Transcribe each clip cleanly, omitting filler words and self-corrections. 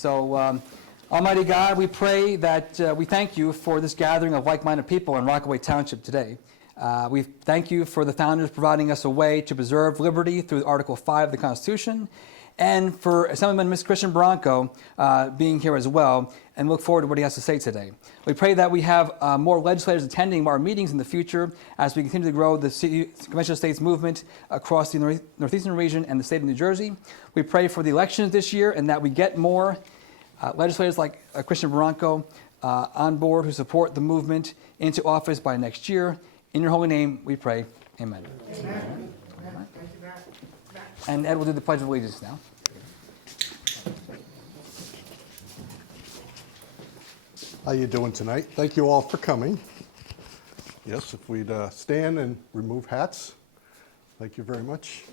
So, Almighty God, we pray that we thank you for this gathering of like-minded people in Rockaway Township today. We thank you for the founders providing us a way to preserve liberty through Article 5 of the Constitution, and for Assemblyman Ms. Christian Barranco being here as well, and look forward to what he has to say today. We pray that we have more legislators attending our meetings in the future as we continue to grow the Convention of States movement across the Northeastern region and the state of New Jersey. We pray for the elections this year and that we get more legislators like Christian Barranco on board who support the movement into office by next year. In your holy name, we pray. Amen. Amen. Amen. And Ed will do the Pledge of Allegiance now. How you doing tonight? Thank you all for coming. Yes, if we'd stand and remove hats. Thank you very much.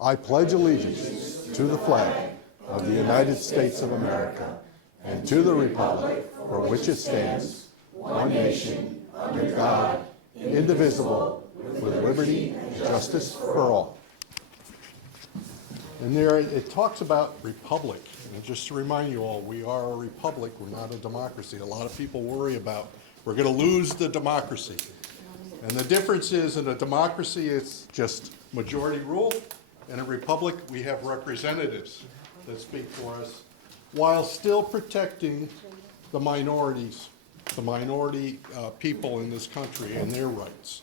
I pledge allegiance to the flag of the United States of America and to the republic for which it stands, one nation, under God, indivisible, with liberty and justice for all. And there it talks about republic. And just to remind you all, we are a republic, we're not a democracy. A lot of people worry about we're going to lose the democracy. And the difference is in a democracy, it's just majority rule. In a republic, we have representatives that speak for us while still protecting the minorities, the minority people in this country and their rights.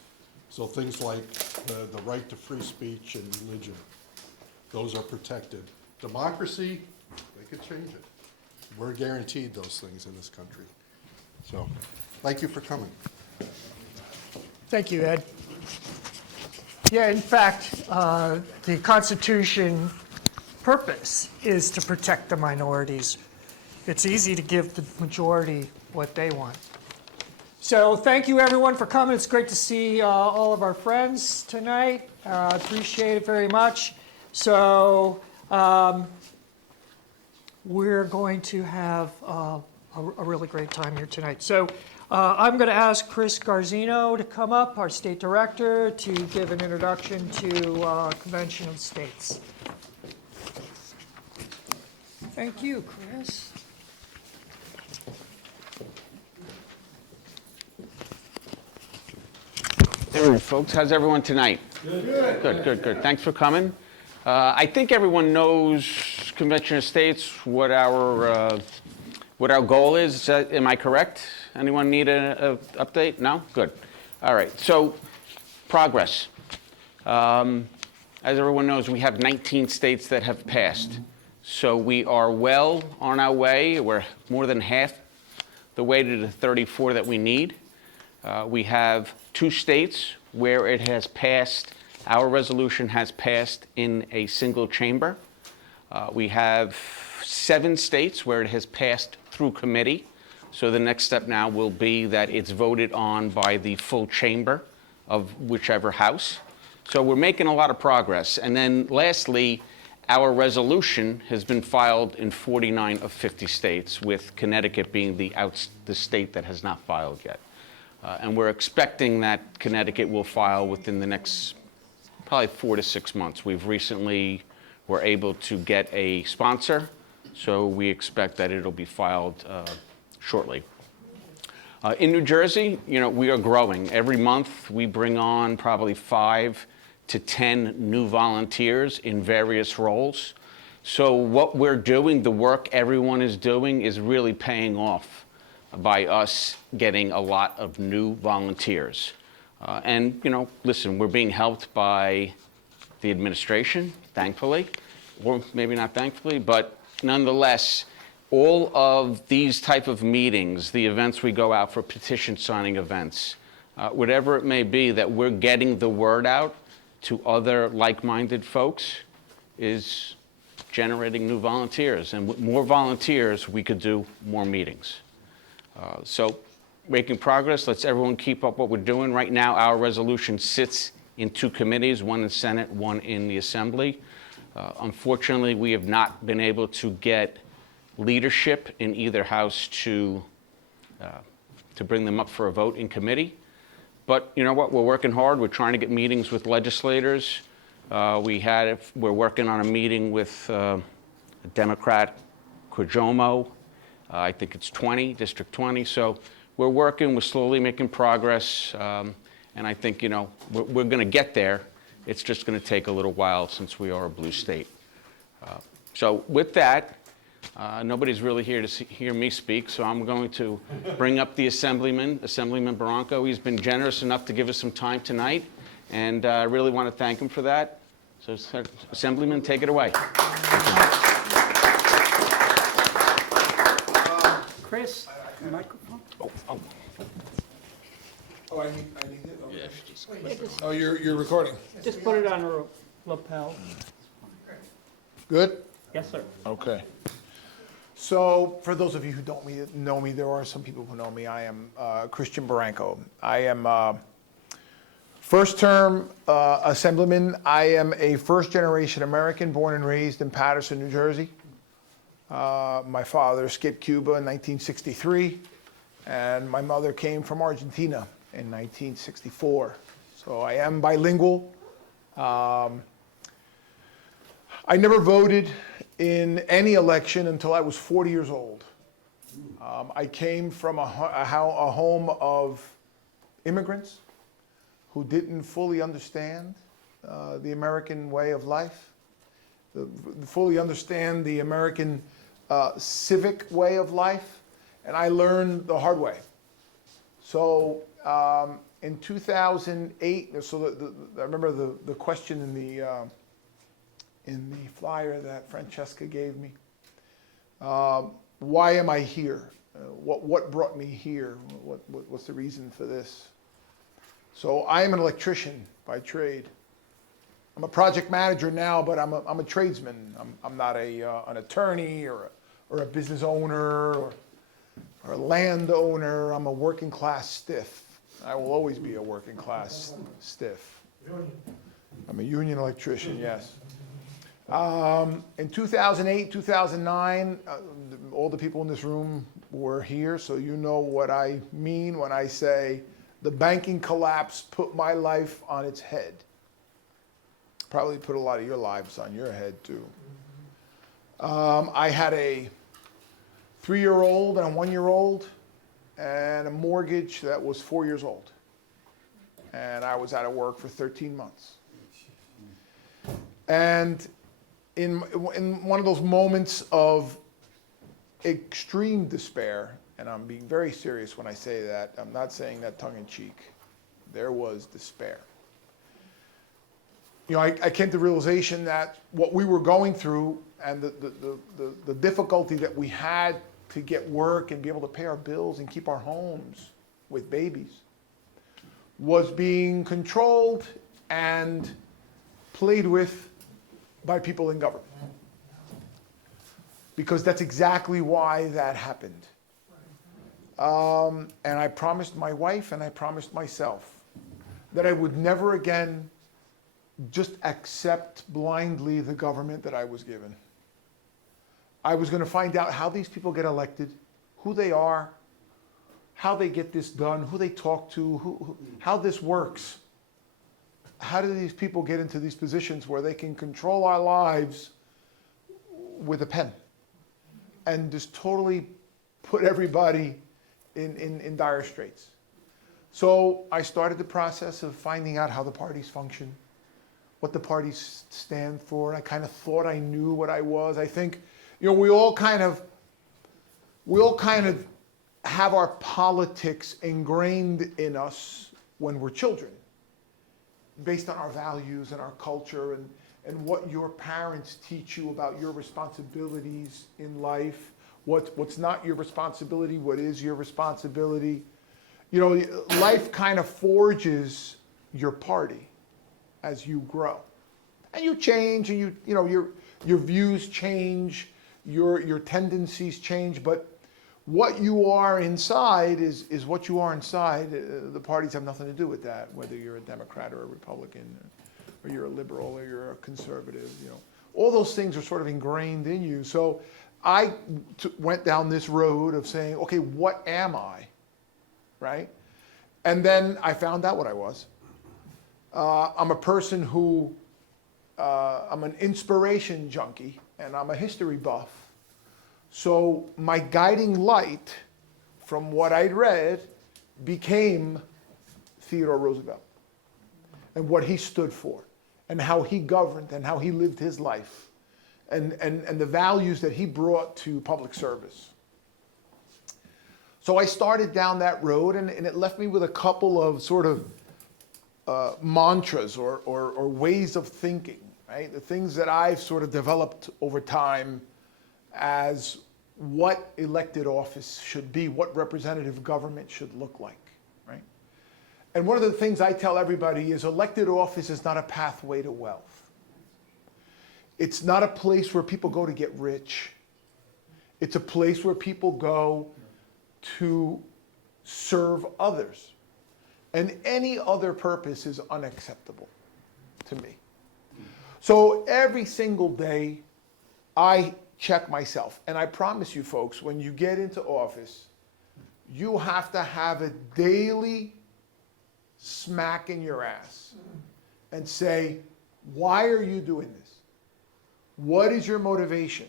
So things like the right to free speech and religion, those are protected. Democracy, they could change it. We're guaranteed those things in this country. So, thank you for coming. Thank you, Ed. Yeah, in fact, the Constitution purpose is to protect the minorities. It's easy to give the majority what they want. So thank you everyone for coming. It's great to see all of our friends tonight. Appreciate it very much. So we're going to have a really great time here tonight. So I'm going to ask Chris Garzino to come up, our state director, to give an introduction to Convention of States. Thank you, Chris. Hey, folks, how's everyone tonight? Good. Thanks for coming. I think everyone knows Convention of States, what our goal is. Am I correct? Anyone need an update? No? Good. All right. So, progress. As everyone knows, we have 19 states that have passed. So we are well on our way. We're more than half the way to the 34 that we need. We have 2 states where it has passed, our resolution has passed in a single chamber. We have 7 states where it has passed through committee. So the next step now will be that it's voted on by the full chamber of whichever house. So we're making a lot of progress. And then lastly, our resolution has been filed in 49 of 50 states, with Connecticut being the state that has not filed yet. And we're expecting that Connecticut will file within the next probably 4 to 6 months. We've recently were able to get a sponsor, so we expect that it'll be filed shortly. In New Jersey, we are growing. Every month we bring on probably 5 to 10 new volunteers in various roles. So what we're doing, the work everyone is doing, is really paying off by us getting a lot of new volunteers. And listen, we're being helped by the administration, thankfully, or maybe not thankfully, but nonetheless, all of these type of meetings, the events we go out for, petition signing events, whatever it may be, that we're getting the word out to other like-minded folks, is generating new volunteers. And with more volunteers, we could do more meetings. So making progress. Let's everyone keep up what we're doing. Right now, our resolution sits in 2 committees, one in the Senate, one in the Assembly. Unfortunately, we have not been able to get leadership in either house to bring them up for a vote in committee. But you know what? We're working hard. We're trying to get meetings with legislators. We're working on a meeting with a Democrat, Quajomo. I think it's 20, District 20. So we're working, we're slowly making progress, and I think, you know, we're going to get there. It's just going to take a little while since we are a blue state. So with that, nobody's really here to hear me speak, so I'm going to bring up the Assemblyman, Assemblyman Barranco. He's been generous enough to give us some time tonight, and I really want to thank him for that. So, Assemblyman, take it away. Chris, microphone? Oh, I need it? Okay. Oh, you're recording? Just put it on a lapel. Good? Yes, sir. Okay. So, for those of you who don't know me, there are some people who know me. I am Christian Barranco. I am first term Assemblyman. I am a first generation American born and raised in Paterson, New Jersey. My father escaped Cuba in 1963, and my mother came from Argentina in 1964. So I am bilingual. I never voted in any election until I was 40 years old. I came from a home of immigrants who didn't fully understand the American way of life, fully understand the American civic way of life, and I learned the hard way. So in 2008, so I remember the question in the flyer that Francesca gave me. Why am I here? What brought me here? What's the reason for this? So I am an electrician by trade. I'm a project manager now, but I'm a tradesman. I'm not an attorney or a business owner or a landowner. I'm a working class stiff. I will always be a working class stiff. I'm a union electrician, yes. In 2008, 2009, all the people in this room were here, so you know what I mean when I say the banking collapse put my life on its head. Probably put a lot of your lives on your head, too. I had a 3-year-old and a 1-year-old and a mortgage that was 4 years old. And I was out of work for 13 months. And in one of those moments of extreme despair, and I'm being very serious when I say that, I'm not saying that tongue in cheek, there was despair. You know, I came to the realization that what we were going through and the difficulty that we had to get work and be able to pay our bills and keep our homes with babies was being controlled and played with by people in government. Because that's exactly why that happened. And I promised my wife and I promised myself that I would never again just accept blindly the government that I was given. I was going to find out how these people get elected, who they are, how they get this done, who they talk to, how this works. How do these people get into these positions where they can control our lives with a pen and just totally put everybody in dire straits? So I started the process of finding out how the parties function, what the parties stand for. I kind of thought I knew what I was. I think, you know, we all kind of have our politics ingrained in us when we're children, based on our values and our culture and what your parents teach you about your responsibilities in life, what's not your responsibility, what is your responsibility. You know, life kind of forges your party as you grow. And you change and you know, your views change, your tendencies change, but what you are inside is what you are inside. The parties have nothing to do with that, whether you're a Democrat or a Republican, or you're a liberal or you're a conservative. You know, all those things are sort of ingrained in you. So I went down this road of saying, okay, what am I, right? And then I found out what I was. I'm a person who, I'm an inspiration junkie, and I'm a history buff. So my guiding light from what I'd read became Theodore Roosevelt and what he stood for and how he governed and how he lived his life and the values that he brought to public service. So I started down that road, and it left me with a couple of sort of mantras or ways of thinking, right? The things that I've sort of developed over time as what elected office should be, what representative government should look like, right? And one of the things I tell everybody is elected office is not a pathway to wealth. It's not a place where people go to get rich. It's a place where people go to serve others. And any other purpose is unacceptable to me. So every single day, I check myself. And I promise you folks, when you get into office, you have to have a daily smack in your ass and say, why are you doing this? What is your motivation?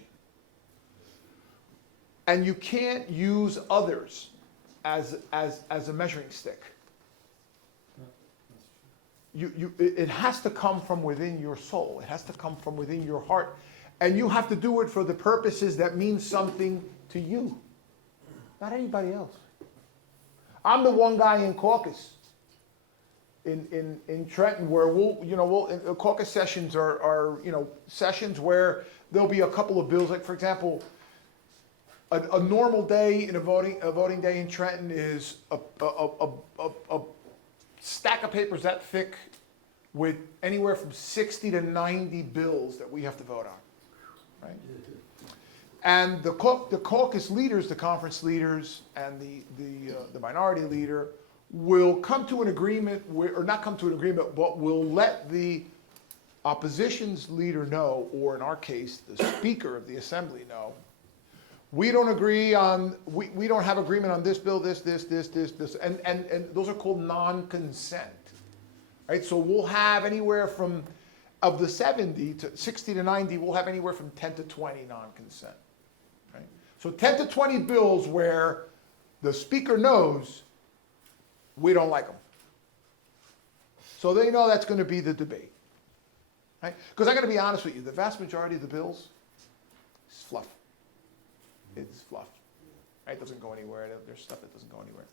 And you can't use others as a measuring stick. It has to come from within your soul. It has to come from within your heart. And you have to do it for the purposes that mean something to you, not anybody else. I'm the one guy in caucus in Trenton where caucus sessions are sessions where there'll be a couple of bills. Like, for example, a normal day in a voting day in Trenton is a stack of papers that thick with anywhere from 60 to 90 bills that we have to vote on, right? And the caucus leaders, the conference leaders, and the minority leader will come to an agreement, or not come to an agreement, but will let the opposition's leader know, or in our case, the Speaker of the Assembly know, we don't agree on, we don't have agreement on this bill, this, and those are called non-consent, right? So we'll have anywhere from, of the 70 to 60 to 90, we'll have anywhere from 10 to 20 non-consent, right? So 10 to 20 bills where the Speaker knows we don't like them. So they know that's going to be the debate, right? Because I got to be honest with you, the vast majority of the bills is fluff. It's fluff, right? It doesn't go anywhere. There's stuff that doesn't go anywhere,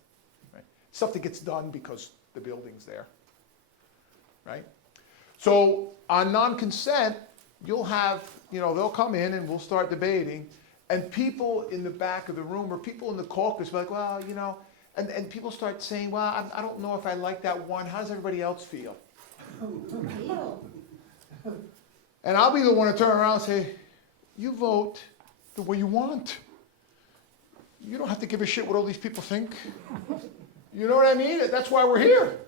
right? Stuff that gets done because the building's there, right? So on non-consent, you'll have, they'll come in and we'll start debating, and people in the back of the room or people in the caucus will be like, well, and people start saying, well, I don't know if I like that one. How does everybody else feel? And I'll be the one to turn around and say, you vote the way you want. You don't have to give a shit what all these people think. You know what I mean? That's why we're here.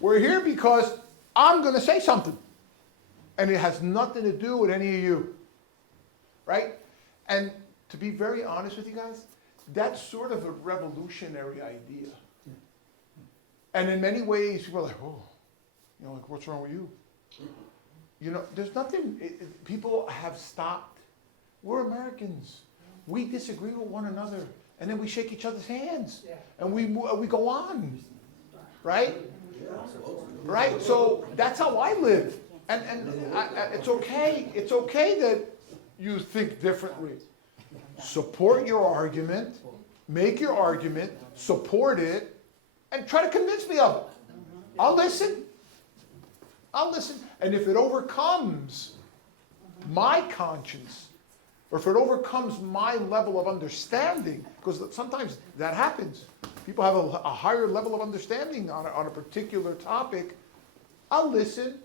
We're here because I'm going to say something. And it has nothing to do with any of you. Right? And to be very honest with you guys, that's sort of a revolutionary idea. And in many ways, people are like, oh, like, what's wrong with you? There's nothing, people have stopped. We're Americans. We disagree with one another, and then we shake each other's hands, and we go on, right? Right. So that's how I live, and it's okay. It's okay that you think differently. Support your argument, make your argument, support it, and try to convince me of it. I'll listen. And if it overcomes my conscience, or if it overcomes my level of understanding, because sometimes that happens. People have a higher level of understanding on a particular topic. I'll listen.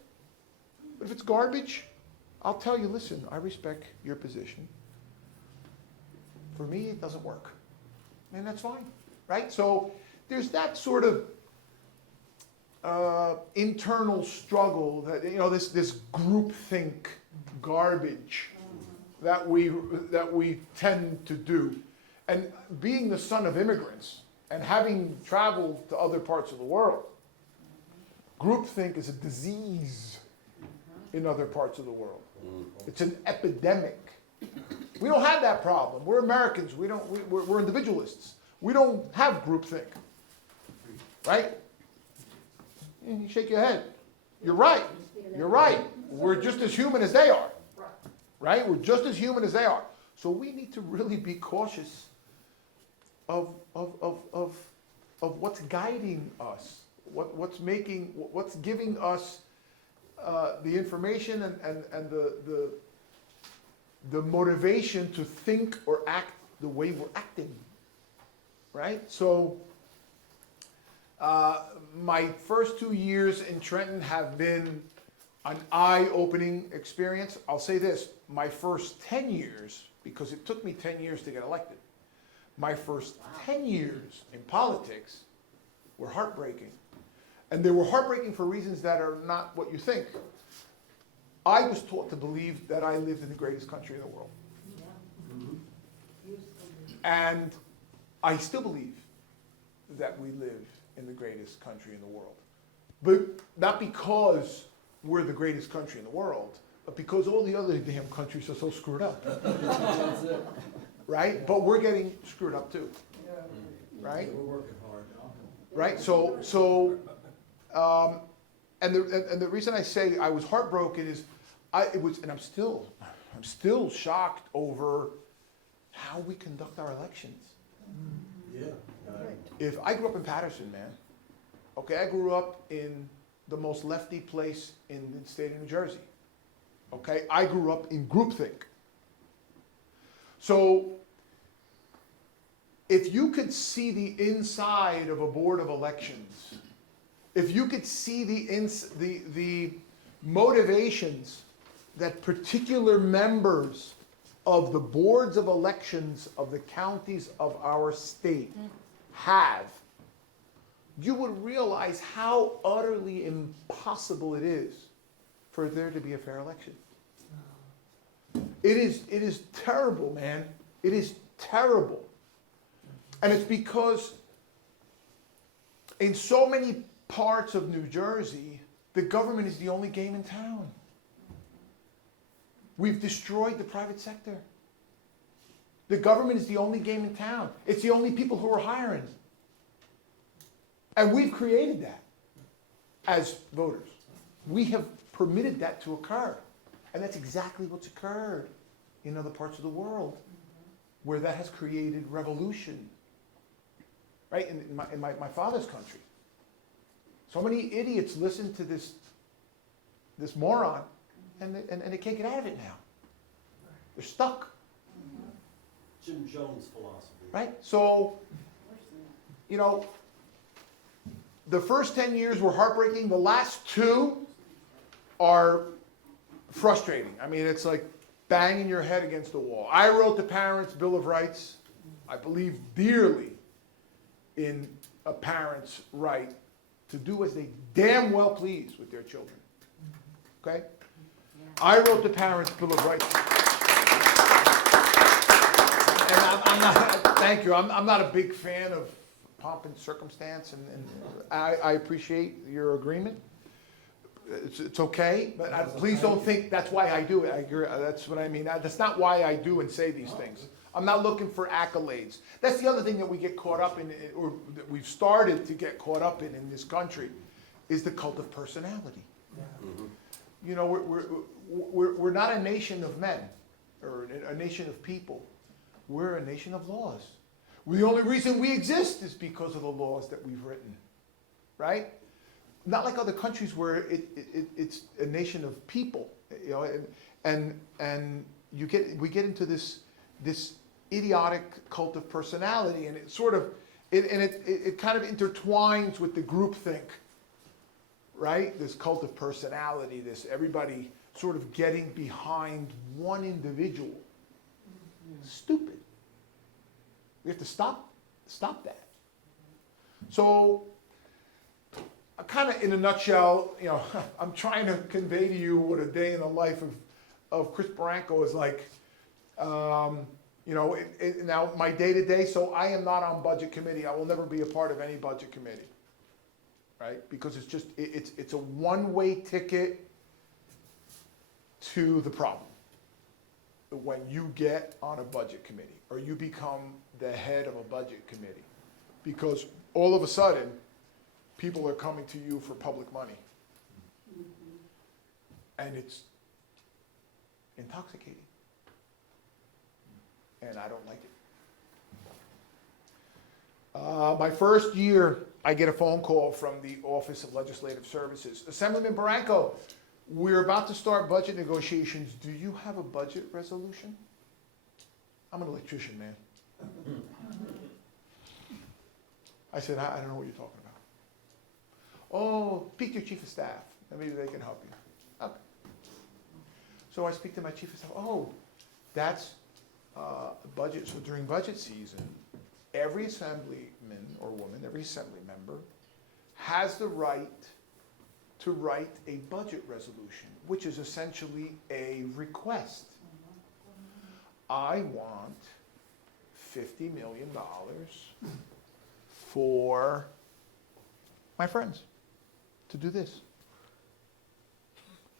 But if it's garbage, I'll tell you, listen, I respect your position. For me, it doesn't work. And that's fine, right? So there's that sort of internal struggle that, this groupthink garbage that we tend to do. And being the son of immigrants and having traveled to other parts of the world, groupthink is a disease in other parts of the world. It's an epidemic. We don't have that problem. We're Americans. We're individualists. We don't have groupthink. Right? And you shake your head. You're right. You're right. We're just as human as they are. Right? We're just as human as they are. So we need to really be cautious of what's guiding us, what's giving us the information and the motivation to think or act the way we're acting. Right? So my first 2 years in Trenton have been an eye-opening experience. I'll say this, my first 10 years, because it took me 10 years to get elected, my first 10 years in politics were heartbreaking. And they were heartbreaking for reasons that are not what you think. I was taught to believe that I lived in the greatest country in the world. And I still believe that we live in the greatest country in the world. But not because we're the greatest country in the world, but because all the other damn countries are so screwed up. Right? But we're getting screwed up too. Right? We're working hard. Right? And the reason I say I was heartbroken is and I'm still shocked over how we conduct our elections. Yeah. If I grew up in Patterson, man, okay, I grew up in the most lefty place in the state of New Jersey. Okay, I grew up in groupthink. So if you could see the inside of a board of elections, if you could see the motivations that particular members of the boards of elections of the counties of our state have, you would realize how utterly impossible it is for there to be a fair election. It is terrible, man. It is terrible. And it's because in so many parts of New Jersey, the government is the only game in town. We've destroyed the private sector. The government is the only game in town. It's the only people who are hiring. And we've created that as voters. We have permitted that to occur. And that's exactly what's occurred in other parts of the world where that has created revolution. Right? In my father's country. So many idiots listen to this moron and they can't get out of it now. They're stuck. Jim Jones philosophy. Right? So, the first 10 years were heartbreaking. The last 2 are frustrating. I mean, it's like banging your head against the wall. I wrote the Parents' Bill of Rights. I believe dearly in a parent's right to do as they damn well please with their children. Okay? I wrote the Parents' Bill of Rights. And I'm not, thank you, I'm not a big fan of pomp and circumstance, and I appreciate your agreement. It's okay, but please don't think that's why I do it. I agree, that's what I mean. That's not why I do and say these things. I'm not looking for accolades. That's the other thing that we get caught up in, or that we've started to get caught up in this country, is the cult of personality. Yeah. We're not a nation of men, or a nation of people. We're a nation of laws. The only reason we exist is because of the laws that we've written, right? Not like other countries where it's a nation of people, and we get into this idiotic cult of personality, and it sort of it kind of intertwines with the groupthink, right? This cult of personality, this everybody sort of getting behind one individual. Stupid. We have to stop that. So, kind of in a nutshell, I'm trying to convey to you what a day in the life of Chris Barranco is like. Now my day-to-day, so I am not on budget committee. I will never be a part of any budget committee, right? Because it's just, it's a one-way ticket to the problem. when you get on a budget committee, or you become the head of a budget committee. Because all of a sudden, people are coming to you for public money. And it's intoxicating. And I don't like it. My first year, I get a phone call from the Office of Legislative Services. Assemblyman Barranco, we're about to start budget negotiations. Do you have a budget resolution? I'm an electrician, man. I said, I don't know what you're talking about. Oh, speak to your chief of staff, and maybe they can help you. Okay. So I speak to my chief of staff. Oh, that's budget. So during budget season, every assemblyman or woman, every assembly member has the right to write a budget resolution, which is essentially a request. I want $50 million for my friends to do this.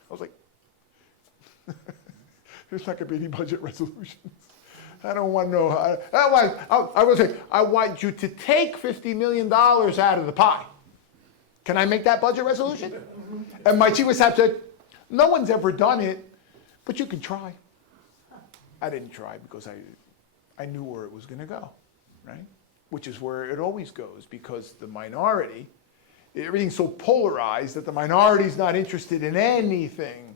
I was like, there's not gonna be any budget resolutions. I don't want to know. I would say, I want you to take $50 million out of the pie. Can I make that budget resolution? And my chief of staff said, no one's ever done it, but you can try. I didn't try because I knew where it was going to go, right? Which is where it always goes, because the minority, everything's so polarized that the minority's not interested in anything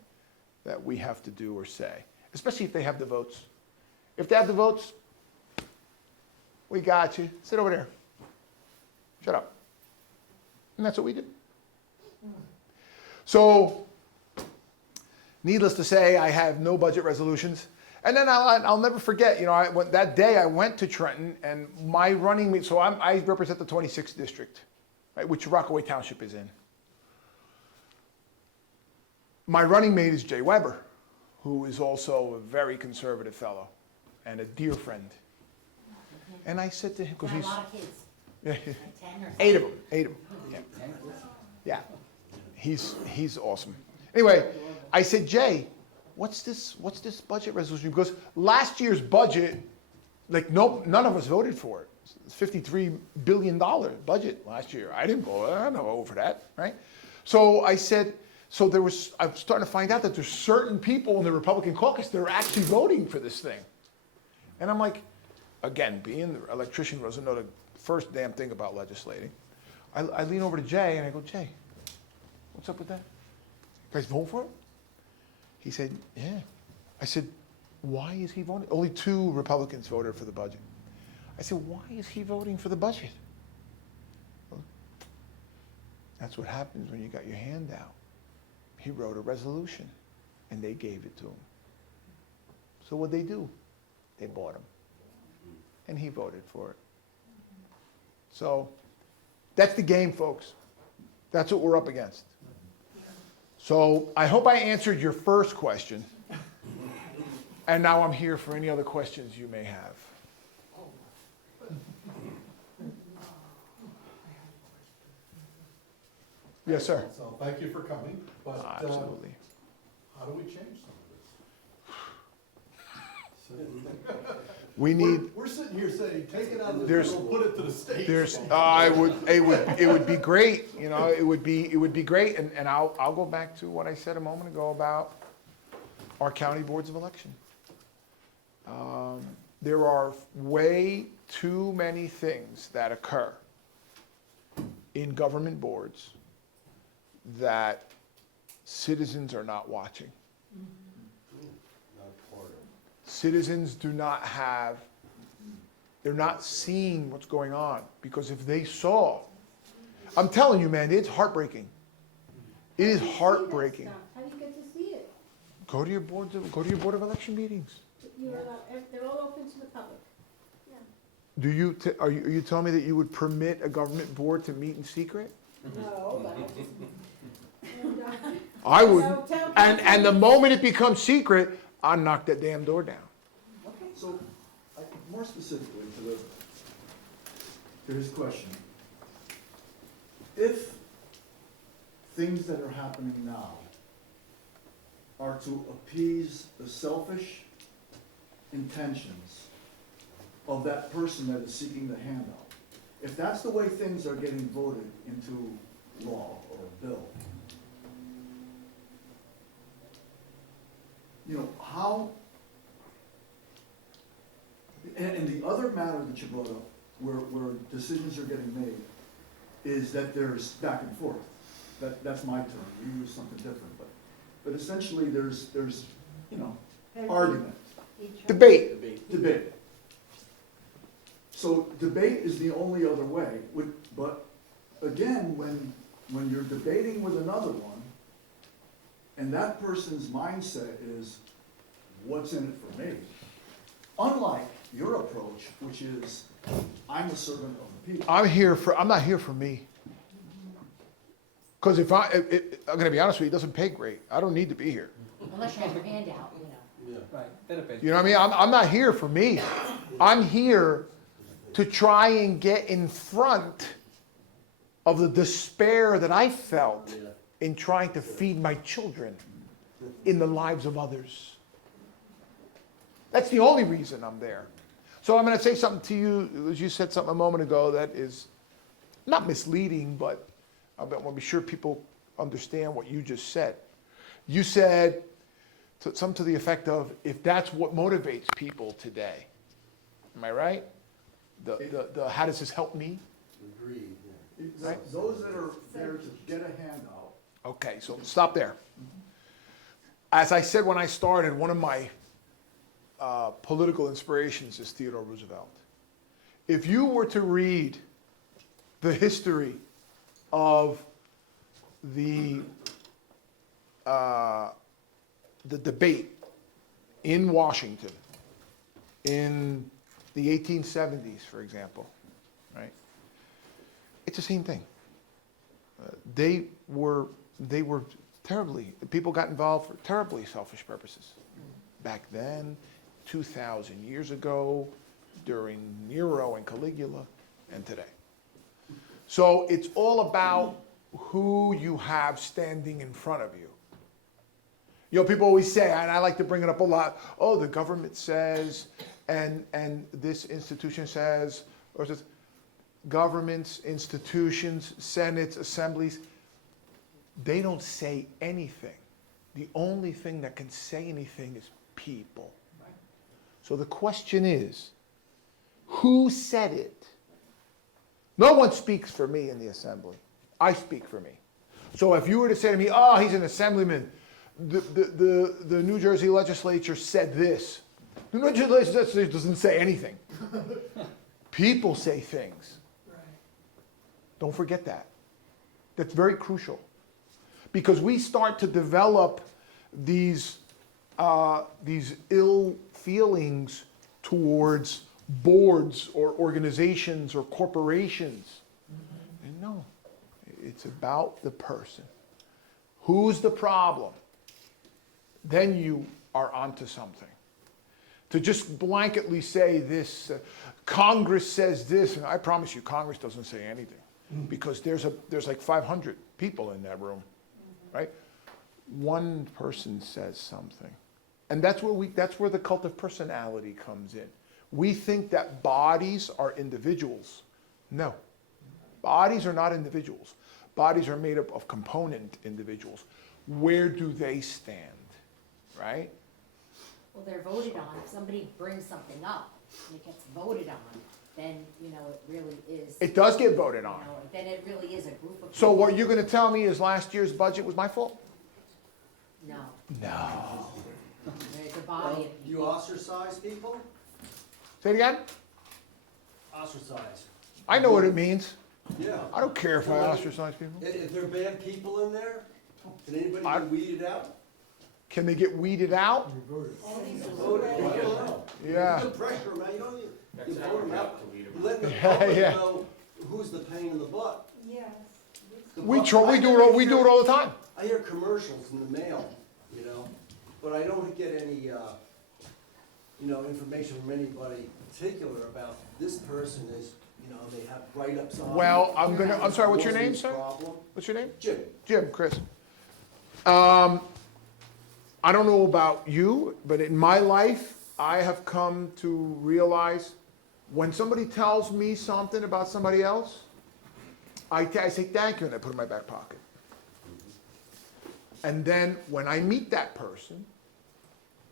that we have to do or say, especially if they have the votes. If they have the votes, we got you. Sit over there. Shut up. And that's what we did. So, needless to say, I have no budget resolutions. And then I'll never forget, that day I went to Trenton, and my running mate, so I represent the 26th district, right, which Rockaway Township is in. My running mate is Jay Weber, who is also a very conservative fellow and a dear friend. And I said to him, because he's... a lot of kids. Yeah, Like 10 or something. eight of them. Yeah. Yeah. He's awesome. Anyway, I said, Jay, what's this budget resolution? Because last year's budget, none of us voted for it. It's $53 billion budget last year. I didn't vote for that, right? So I said, I'm starting to find out that there's certain people in the Republican caucus that are actually voting for this thing. And I'm like, again, being the electrician who doesn't know the first damn thing about legislating, I lean over to Jay and I go, Jay, what's up with that? You guys vote for it? He said, yeah. I said, why is he voting? Only 2 Republicans voted for the budget. I said, why is he voting for the budget? Well, that's what happens when you got your hand out. He wrote a resolution, and they gave it to him. So what'd they do? They bought him. And he voted for it. So that's the game, folks. That's what we're up against. So I hope I answered your first question. And now I'm here for any other questions you may have. Yes, sir. So thank you for coming, but Absolutely. how do we change some of this? We need. We're sitting here saying, take it out of the There's- bill, put it to the state. It would be great, it would be great, and I'll go back to what I said a moment ago about our county boards of election. There are way too many things that occur in government boards that citizens are not watching. Citizens do not have, they're not seeing what's going on, because if they saw, I'm telling you, man, it's heartbreaking. It is heartbreaking. How do you get to see it? Go to your board of election meetings. They're all open to the public. Are you telling me that you would permit a government board to meet in secret? No, but. I wouldn't. And the moment it becomes secret, I'll knock that damn door down. So, more specifically to his question, if things that are happening now are to appease the selfish intentions of that person that is seeking the handout, if that's the way things are getting voted into law or bill, you know, how, and the other matter that you brought up, where decisions are getting made, is that there's back and forth. That's my term, you use something different, but essentially there's, you know, argument, Debate. debate. So debate is the only other way, but again, when you're debating with another one, and that person's mindset is, what's in it for me? Unlike your approach, which is, I'm a servant of the people. I'm not here for me. Because I'm gonna be honest with you, it doesn't pay great. I don't need to be here. Unless you have your hand out, you know. Right. You know what I mean? I'm not here for me. I'm here to try and get in front of the despair that I felt in trying to feed my children in the lives of others. That's the only reason I'm there. So I'm going to say something to you, as you said something a moment ago that is not misleading, but I want to be sure people understand what you just said. You said something to the effect of, if that's what motivates people today, am I right? The how does this help me? Agreed. Right. Those that are there to get a handout. Okay, so stop there. As I said when I started, one of my political inspirations is Theodore Roosevelt. If you were to read the history of the debate in Washington in the 1870s, for example, right? It's the same thing. They were terribly, people got involved for terribly selfish purposes. Back then, 2,000 years ago, during Nero and Caligula, and today. So it's all about who you have standing in front of you. You know, people always say, and I like to bring it up a lot, oh, the government says, and this institution says, or says, governments, institutions, senates, assemblies, they don't say anything. The only thing that can say anything is people. So the question is, who said it? No one speaks for me in the assembly. I speak for me. So if you were to say to me, oh, he's an assemblyman, the New Jersey legislature said this. The New Jersey legislature doesn't say anything. People say things. Don't forget that. That's very crucial. Because we start to develop these ill feelings towards boards or organizations or corporations. And no, it's about the person. Who's the problem? Then you are onto something. To just blanketly say this, Congress says this, and I promise you, Congress doesn't say anything. Because there's like 500 people in that room, right? One person says something. And that's where the cult of personality comes in. We think that bodies are individuals. No. Bodies are not individuals. Bodies are made up of component individuals. Where do they stand, right? Well, they're voted on. If somebody brings something up and it gets voted on, then, you know, it really is. It does get voted on. You know, then it really is a group of people. So what you're going to tell me is last year's budget was my fault? No, No. there's a body of Do you people. ostracize people? Say it again? Ostracize. I know what it means. Yeah. I don't care if I ostracize people. If there are bad people in there, can anybody I- get weeded out? Can they get weeded out? Voted. You don't know. Yeah. You put pressure, man, you don't, you vote them out. You let the Yeah, public yeah. know who's the pain in the butt. Yes. The We pub- do I it never all, we do hear- it all the time. I hear commercials in the mail, you know, but I don't get any, you know, information from anybody particular about this person is, you know, they have write-ups on. Well, I'm sorry, what's your name, Wasn't sir? a problem. What's your name? Jim. Jim, Chris. I don't know about you, but in my life, I have come to realize when somebody tells me something about somebody else, I say thank you and I put it in my back pocket. And then when I meet that person,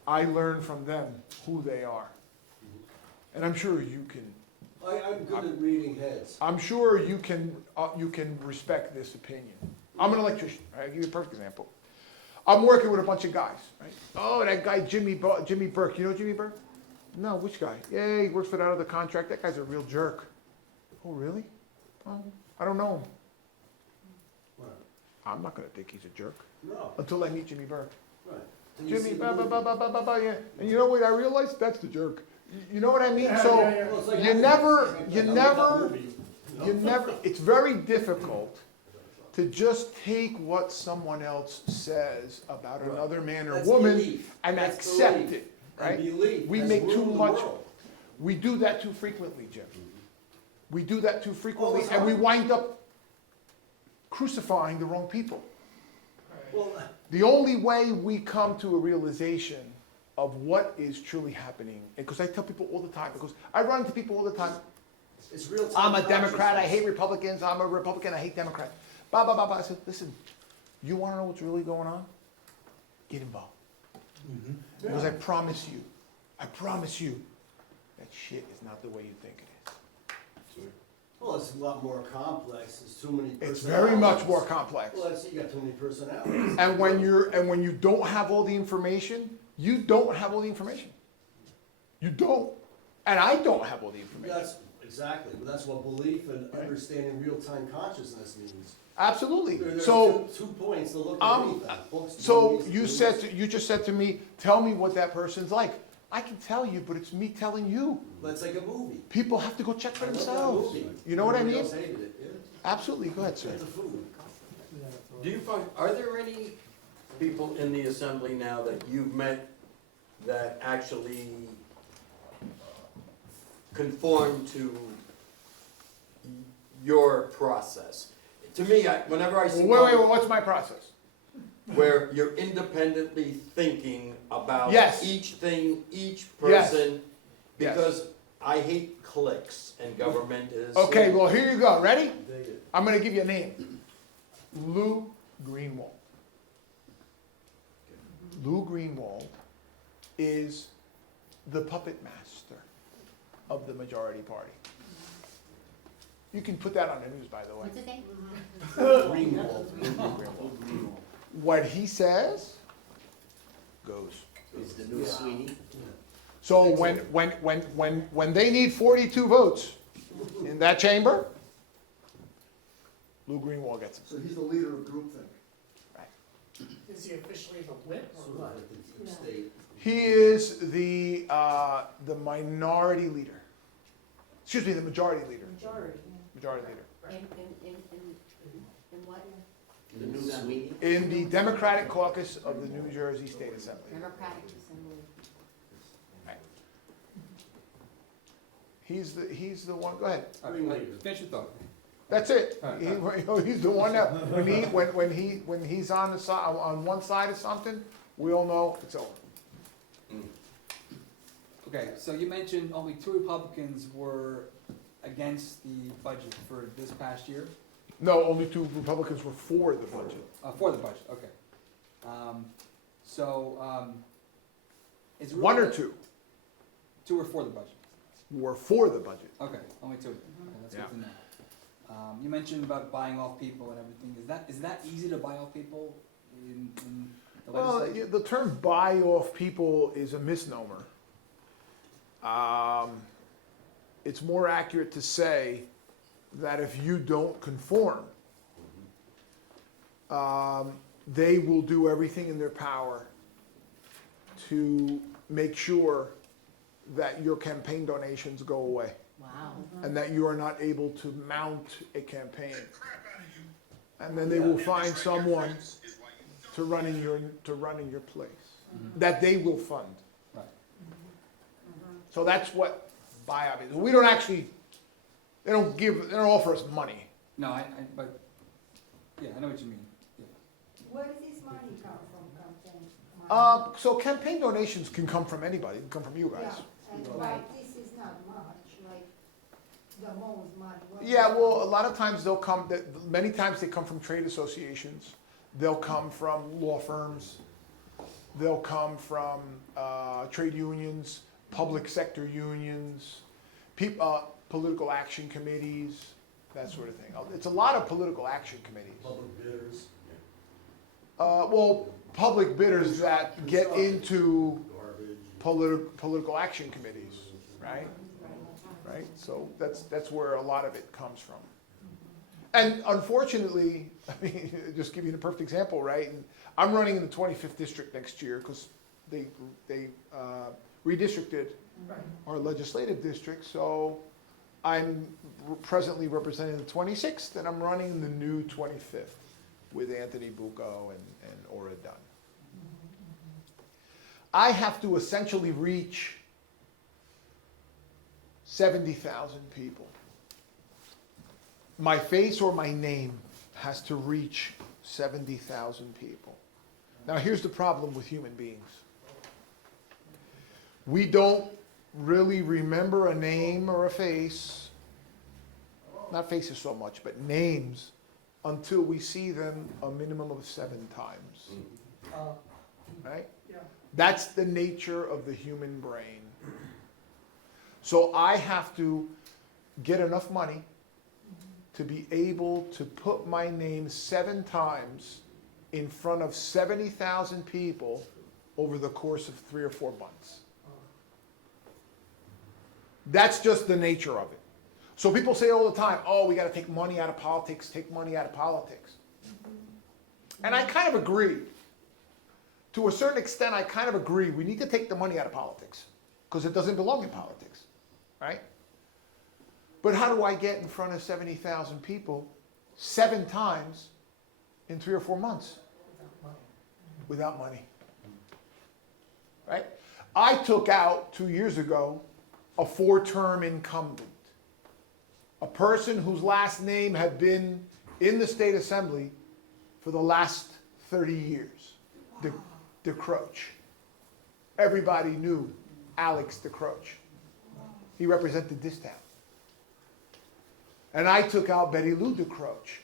I learn from them who they are. And I'm sure you can, I'm good at reading heads. I'm sure you can respect this opinion. I'm an electrician, right? I'll give you a perfect example. I'm working with a bunch of guys, right? Oh, that guy Jimmy Burke. You know Jimmy Burke? No, which guy? Yeah, he works for that other contract. That guy's a real jerk. Oh, really? Well, I don't know him. Right. I'm not going to think he's a jerk No, until I meet Jimmy Burke. right. Till you see Jimmy, the ba ba movie. ba ba ba ba ba, yeah. And you know what I realized? That's the jerk. You know what I mean? Yeah, So yeah, yeah. Well, it's like you having- never, like you that never, movie, you never. It's very difficult to just take what someone else says about another man or That's woman belief. and That's accept belief. it, And right? belief We has make too ruled the much. world. We do that too frequently, Jim. We do that too frequently, All the and we time. wind up crucifying the wrong people. Well, The only way we come to a realization of what is truly happening, because I tell people all the time, because I run into people all the time, it's real I'm time a Democrat, I consciousness. hate Republicans, I'm a Republican, I hate Democrats. Blah, blah, blah, blah. I said, listen, you wanna know what's really going on? Get involved. Because I promise you, that shit is not the way you think it is. Well, it's a lot more complex, there's too many It's personalities. very much more complex. Well, that's, you got too many personalities. And when you don't have all the information, you don't have all the information. You don't. And I don't have all the information. That's, exactly, but that's what belief and understanding real-time consciousness means. Absolutely. There's So, two points to look at anything. Books, so movies, you just said to me, tell me what that person's like. I can tell you, but it's me telling you. Let's like a movie. People have to go check for I love that themselves. movie. You know what I Everybody mean? else hated it, yeah. Absolutely. Go ahead, sir. Get the food. Do you find, are there any people in the assembly now that you've met that actually conform to your process? To me, whenever I see Wait, what's my process? where you're independently thinking about Yes. each thing, each Yes. person, Yes. because I hate cliques and government is. Okay, well, here you go. Ready? They did. I'm going to give you a name. Lou Greenwald. Lou Greenwald is the puppet master of the majority party. You can put that on the news, by the way. What's his name? Greenwald. What he says goes. Is the new Sweeney. So when they need 42 votes in that chamber, Lou Greenwald gets it. So he's the leader of groupthink. Is he officially the whip or Sort of what? like the deep state. He is the minority leader. Excuse me, the majority leader. Majority. Majority leader. In what? The new Sweeney. In the Democratic caucus of the New Jersey State Assembly. Democratic Assembly. He's the one, go ahead. Finish your thought. That's it. He's the one that, when he's on the side, on one side of something, we all know it's over. Okay, so you mentioned only 2 Republicans were against the budget for this past year, No, only 2 Republicans were for the budget. for the budget, okay. Is it 1 really- or 2 2 were for the budget? were for the budget. Okay, only 2. Okay, that's Yeah. good to know. You mentioned about buying off people and everything. Is that easy to buy off people in the Well, legislature? the term buy off people is a misnomer. It's more accurate to say that if you don't conform, they will do everything in their power to make sure that your campaign donations go away Wow. and that you are not able to mount a campaign. And then they will find someone to run in your place that they will fund. Right. So that's what buyout is. We don't actually, they don't offer us money. No, I know what you mean. Yeah. Where does this money come from, So campaign donations can come from anybody, can come from you guys. And like, this is not much, like, the most much. Yeah, well, a lot of times they'll come, many times they come from trade associations. They'll come from law firms. They'll come from trade unions, public sector unions, political action committees, that sort of thing. It's a lot of political action committees. Public bidders. Well, public bidders that get into political action committees, right? Right, so that's where a lot of it comes from. And unfortunately, I mean, just give you the perfect example, right? And I'm running in the 25th district next year because they redistricted our legislative district. So I'm presently representing the 26th, and I'm running in the new 25th with Anthony Bucco and Ora Dunn. I have to essentially reach 70,000 people. My face or my name has to reach 70,000 people. Now here's the problem with human beings. We don't really remember a name or a face, not faces so much, but names, until we see them a minimum of 7 times. Right? That's the nature of the human brain. So I have to get enough money to be able to put my name 7 times in front of 70,000 people over the course of 3 or 4 months. That's just the nature of it. So people say all the time, oh, we got to take money out of politics, take money out of politics. And I kind of agree. To a certain extent, I kind of agree. We need to take the money out of politics because it doesn't belong in politics, right? But how do I get in front of 70,000 people 7 times in 3 or 4 months? Without money. Right? I took out 2 years ago a 4-term incumbent. A person whose last name had been in the state assembly for the last 30 years. DeCroce. Everybody knew Alex DeCroce. He represented this town. And I took out Betty Lou DeCroce,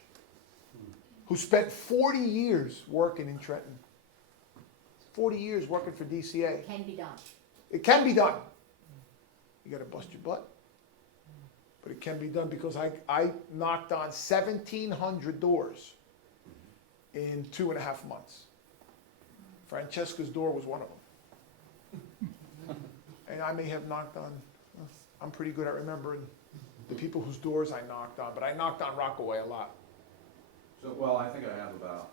who spent 40 years working in Trenton. 40 years working for DCA. Can be done. It can be done. You got to bust your butt. But it can be done because I knocked on 1,700 doors in 2.5 months. Francesca's door was one of them. And I may have knocked on, I'm pretty good at remembering the people whose doors I knocked on, but I knocked on Rockaway a lot. So, well, I think I have about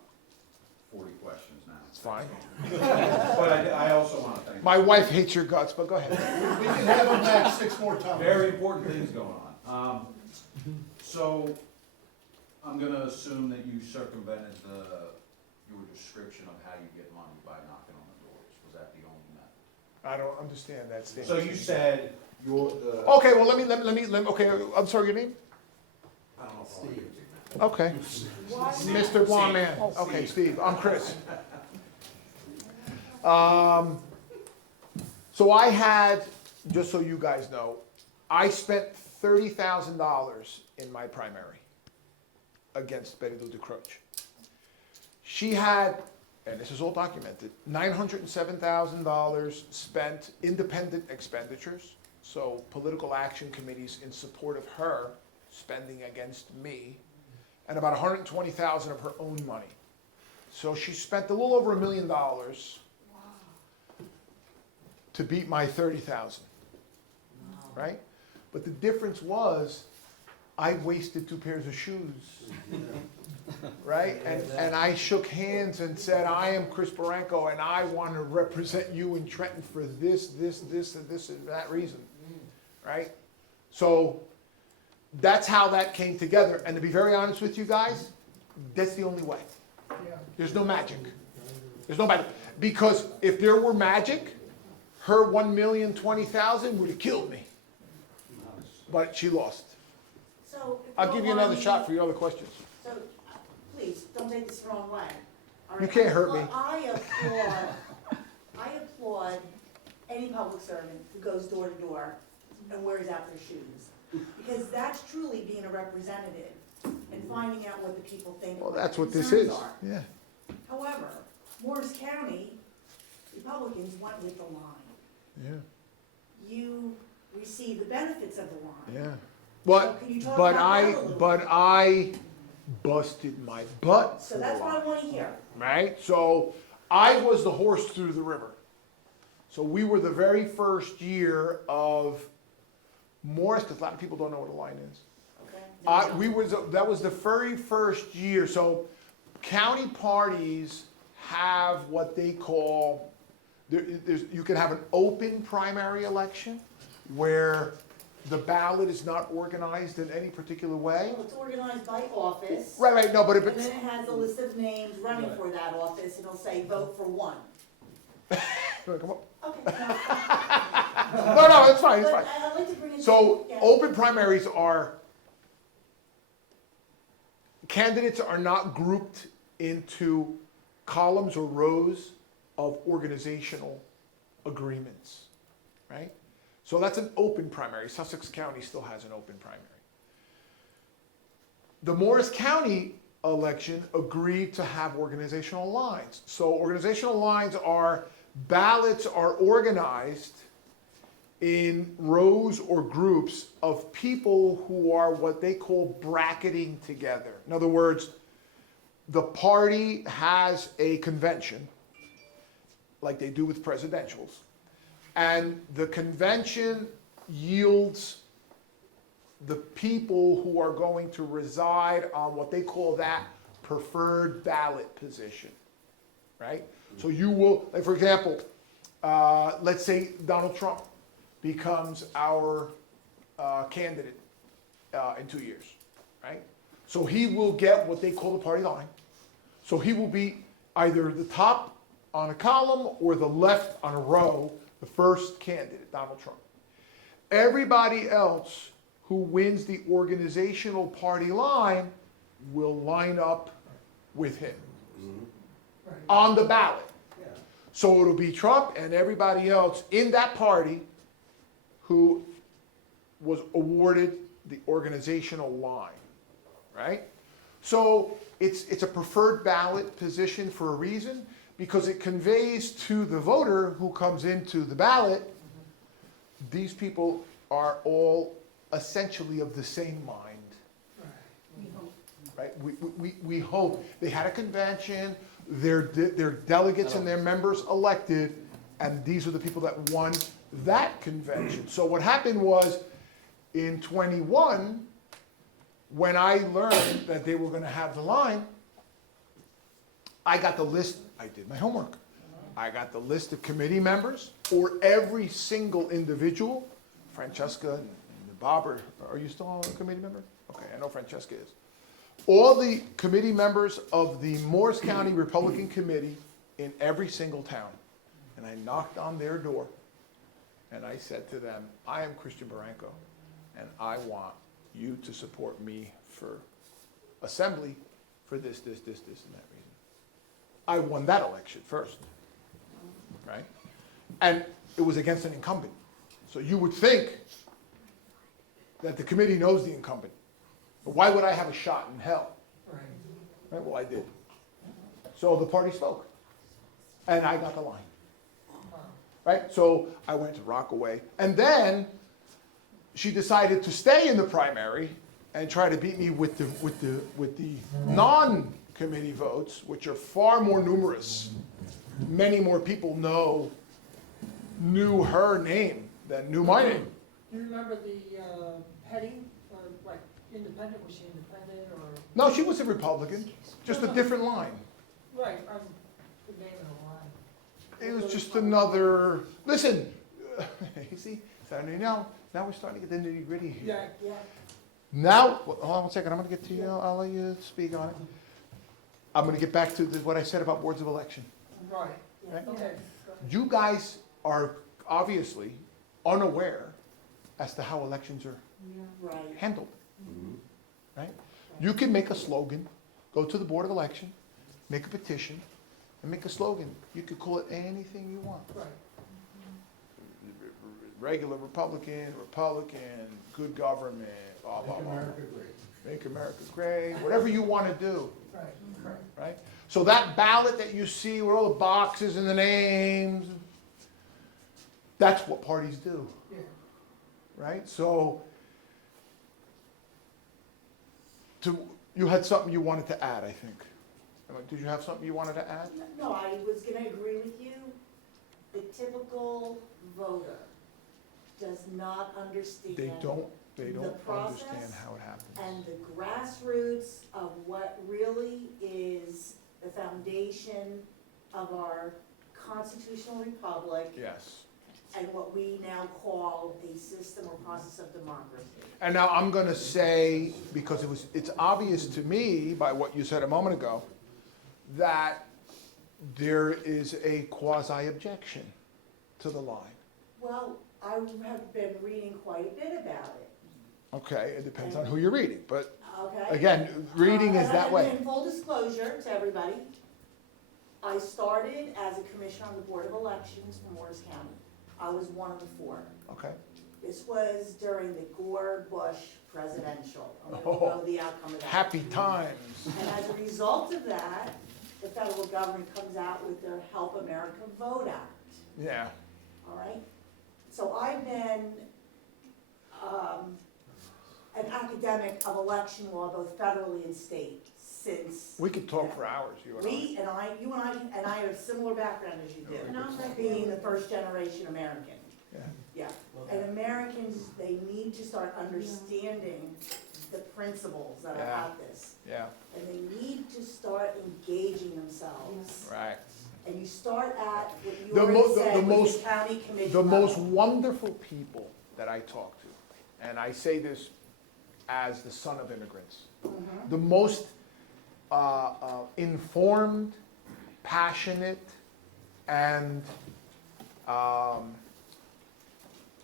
40 questions now. It's fine. But I also want to thank My wife hates your guts, but go ahead. We can have them back 6 more times. Very important things going on. So, I'm going to assume that you circumvented your description of how you get money by knocking on the doors. Was that the only method? I don't understand that statement. So you said you're the... Okay, well, let me, okay, I'm sorry, your name? Steve. Okay. Mr. Blonde Man. Okay, Steve, I'm Chris. So I had, just so you guys know, I spent $30,000 in my primary against Betty Lou DeCroce. She had, and this is all documented, $907,000 spent independent expenditures, so political action committees in support of her spending against me, and about $120,000 of her own money. So she spent a little over $1 million to beat my $30,000, right? But the difference was I wasted 2 pairs of shoes, right? And I shook hands and said, I am Chris Barranco, and I want to represent you in Trenton for this, and that reason, right? So that's how that came together. And to be very honest with you guys, that's the only way. There's no magic. There's no magic. Because if there were magic, her $1,020,000 would have killed me. But she lost. So. I'll give you another shot for your other questions. So, please, don't take this the wrong way. All You right? can't hurt me. I applaud I applaud any public servant who goes door to door and wears out their shoes. Because that's truly being a representative and finding out what the people think. Well, and that's their what this concerns is, are. yeah. However, Morris County Republicans went with the line. Yeah, You receive the benefits of the line. yeah. So can you talk about that a little bit? But I busted my butt So for that's the what I line, want to hear. right? So I was the horse through the river. So we were the very first year of Morris, because a lot of people don't know what a line is. Okay? That was the very first year. So county parties have what they call, you can have an open primary election where the ballot is not organized in any particular way. Well, it's organized by office. Right, no, but if And it's, then it has a list of names running for that office, and it'll say vote for one. come on. Okay. No, it's fine, it's But fine. I'd like to bring it. So yeah. open primaries are, candidates are not grouped into columns or rows of organizational agreements, right? So that's an open primary. Sussex County still has an open primary. The Morris County election agreed to have organizational lines. So organizational lines are, ballots are organized in rows or groups of people who are what they call bracketing together. In other words, the party has a convention, like they do with presidentials, and the convention yields the people who are going to reside on what they call that preferred ballot position, right? So you will, like for example, let's say Donald Trump becomes our candidate in 2 years, right? So he will get what they call the party line. So he will be either the top on a column or the left on a row, the first candidate, Donald Trump. Everybody else who wins the organizational party line will line up with him on the ballot. So it'll be Trump and everybody else in that party who was awarded the organizational line, right? So it's a preferred ballot position for a reason, because it conveys to the voter who comes into the ballot, these people are all essentially of the same mind. Right? We hope. They had a convention, their delegates and their members elected, and these are the people that won that convention. So what happened was, in 21, when I learned that they were going to have the line, I got the list. I did my homework. I got the list of committee members, or every single individual. Francesca and Bob, are you still a committee member? Okay, I know Francesca is. All the committee members of the Morris County Republican Committee in every single town. And I knocked on their door, and I said to them, I am Christian Barranco, and I want you to support me for assembly for this, and that reason. I won that election first, right? And it was against an incumbent. So you would think that the committee knows the incumbent. But why would I have a shot in hell? Right? Well, I did. So the party spoke, and I got the line. Right? So I went to Rockaway, and then she decided to stay in the primary and try to beat me with the non-committee votes, which are far more numerous. Many more people knew her name than knew my name. Do you remember the heading, or like independent, was she independent, or? No, she was a Republican, just a different line. Right, the name of the line. It was just another, listen, you see, now we're starting to get the nitty gritty here. Yeah. Now, hold on one second, I'm gonna get to you, I'll let you speak on it. I'm gonna get back to what I said about boards of election. Right, Right. okay. You guys are obviously unaware as to how elections are Right. handled, right? You can make a slogan, go to the Board of Election, make a petition, and make a slogan. You could call it anything you want. Right. Regular Republican, good government, blah, blah, blah. Make America great, whatever you want to do, Right, right. right? So that ballot that you see with all the boxes and the names, that's what parties do, Yeah. right? So, you had something you wanted to add, I think. Did you have something you wanted to add? No, I was gonna agree with you. The typical voter does not understand. They don't the process understand how it happens. and the grassroots of what really is the foundation of our constitutional republic Yes. and what we now call a system or process of democracy. And now I'm going to say, because it's obvious to me by what you said a moment ago, that there is a quasi-objection to the line. Well, I have been reading quite a bit about it, Okay, it depends on who you're reading, but okay? again, reading is that way. And in full disclosure to everybody, I started as a commissioner on the Board of Elections for Morris County. I was one of the 4. Okay. This was during the Gore-Bush presidential. I don't Oh, know the outcome of that. Happy times. And as a result of that, the federal government comes out with their Help America Vote Act, Yeah. all right? So I've been an academic of election law, both federally and state, since. We could talk for hours, you and I. You and I have a similar background as you do, being the first generation American. Yeah. Yeah, and Americans, they need to start understanding the principles that are Yeah. at this. Yeah, And they need to start engaging themselves. right. And you start at what you The already mo- the said, most- was the county committee The most level. wonderful people that I talk to, and I say this as the son of immigrants, the most informed, passionate, and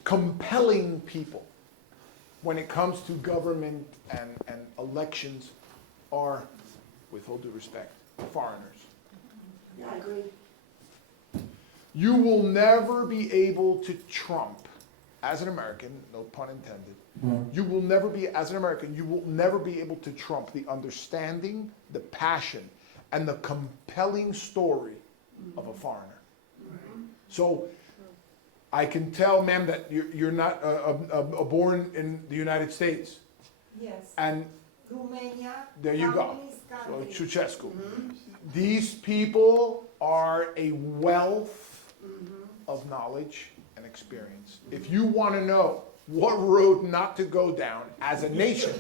compelling people when it comes to government and elections are, with all due respect, foreigners. Yeah, I agree. You will never be able to trump, as an American, no pun intended, you will never be, as an American, you will never be able to trump the understanding, the passion, and the compelling story of a foreigner. So I can tell, ma'am, that you're not born in the United States. Yes. And Romania. there you go. communist So country. Ceausescu. These people are a wealth of knowledge and experience. If you want to know what road not to go down as a nation,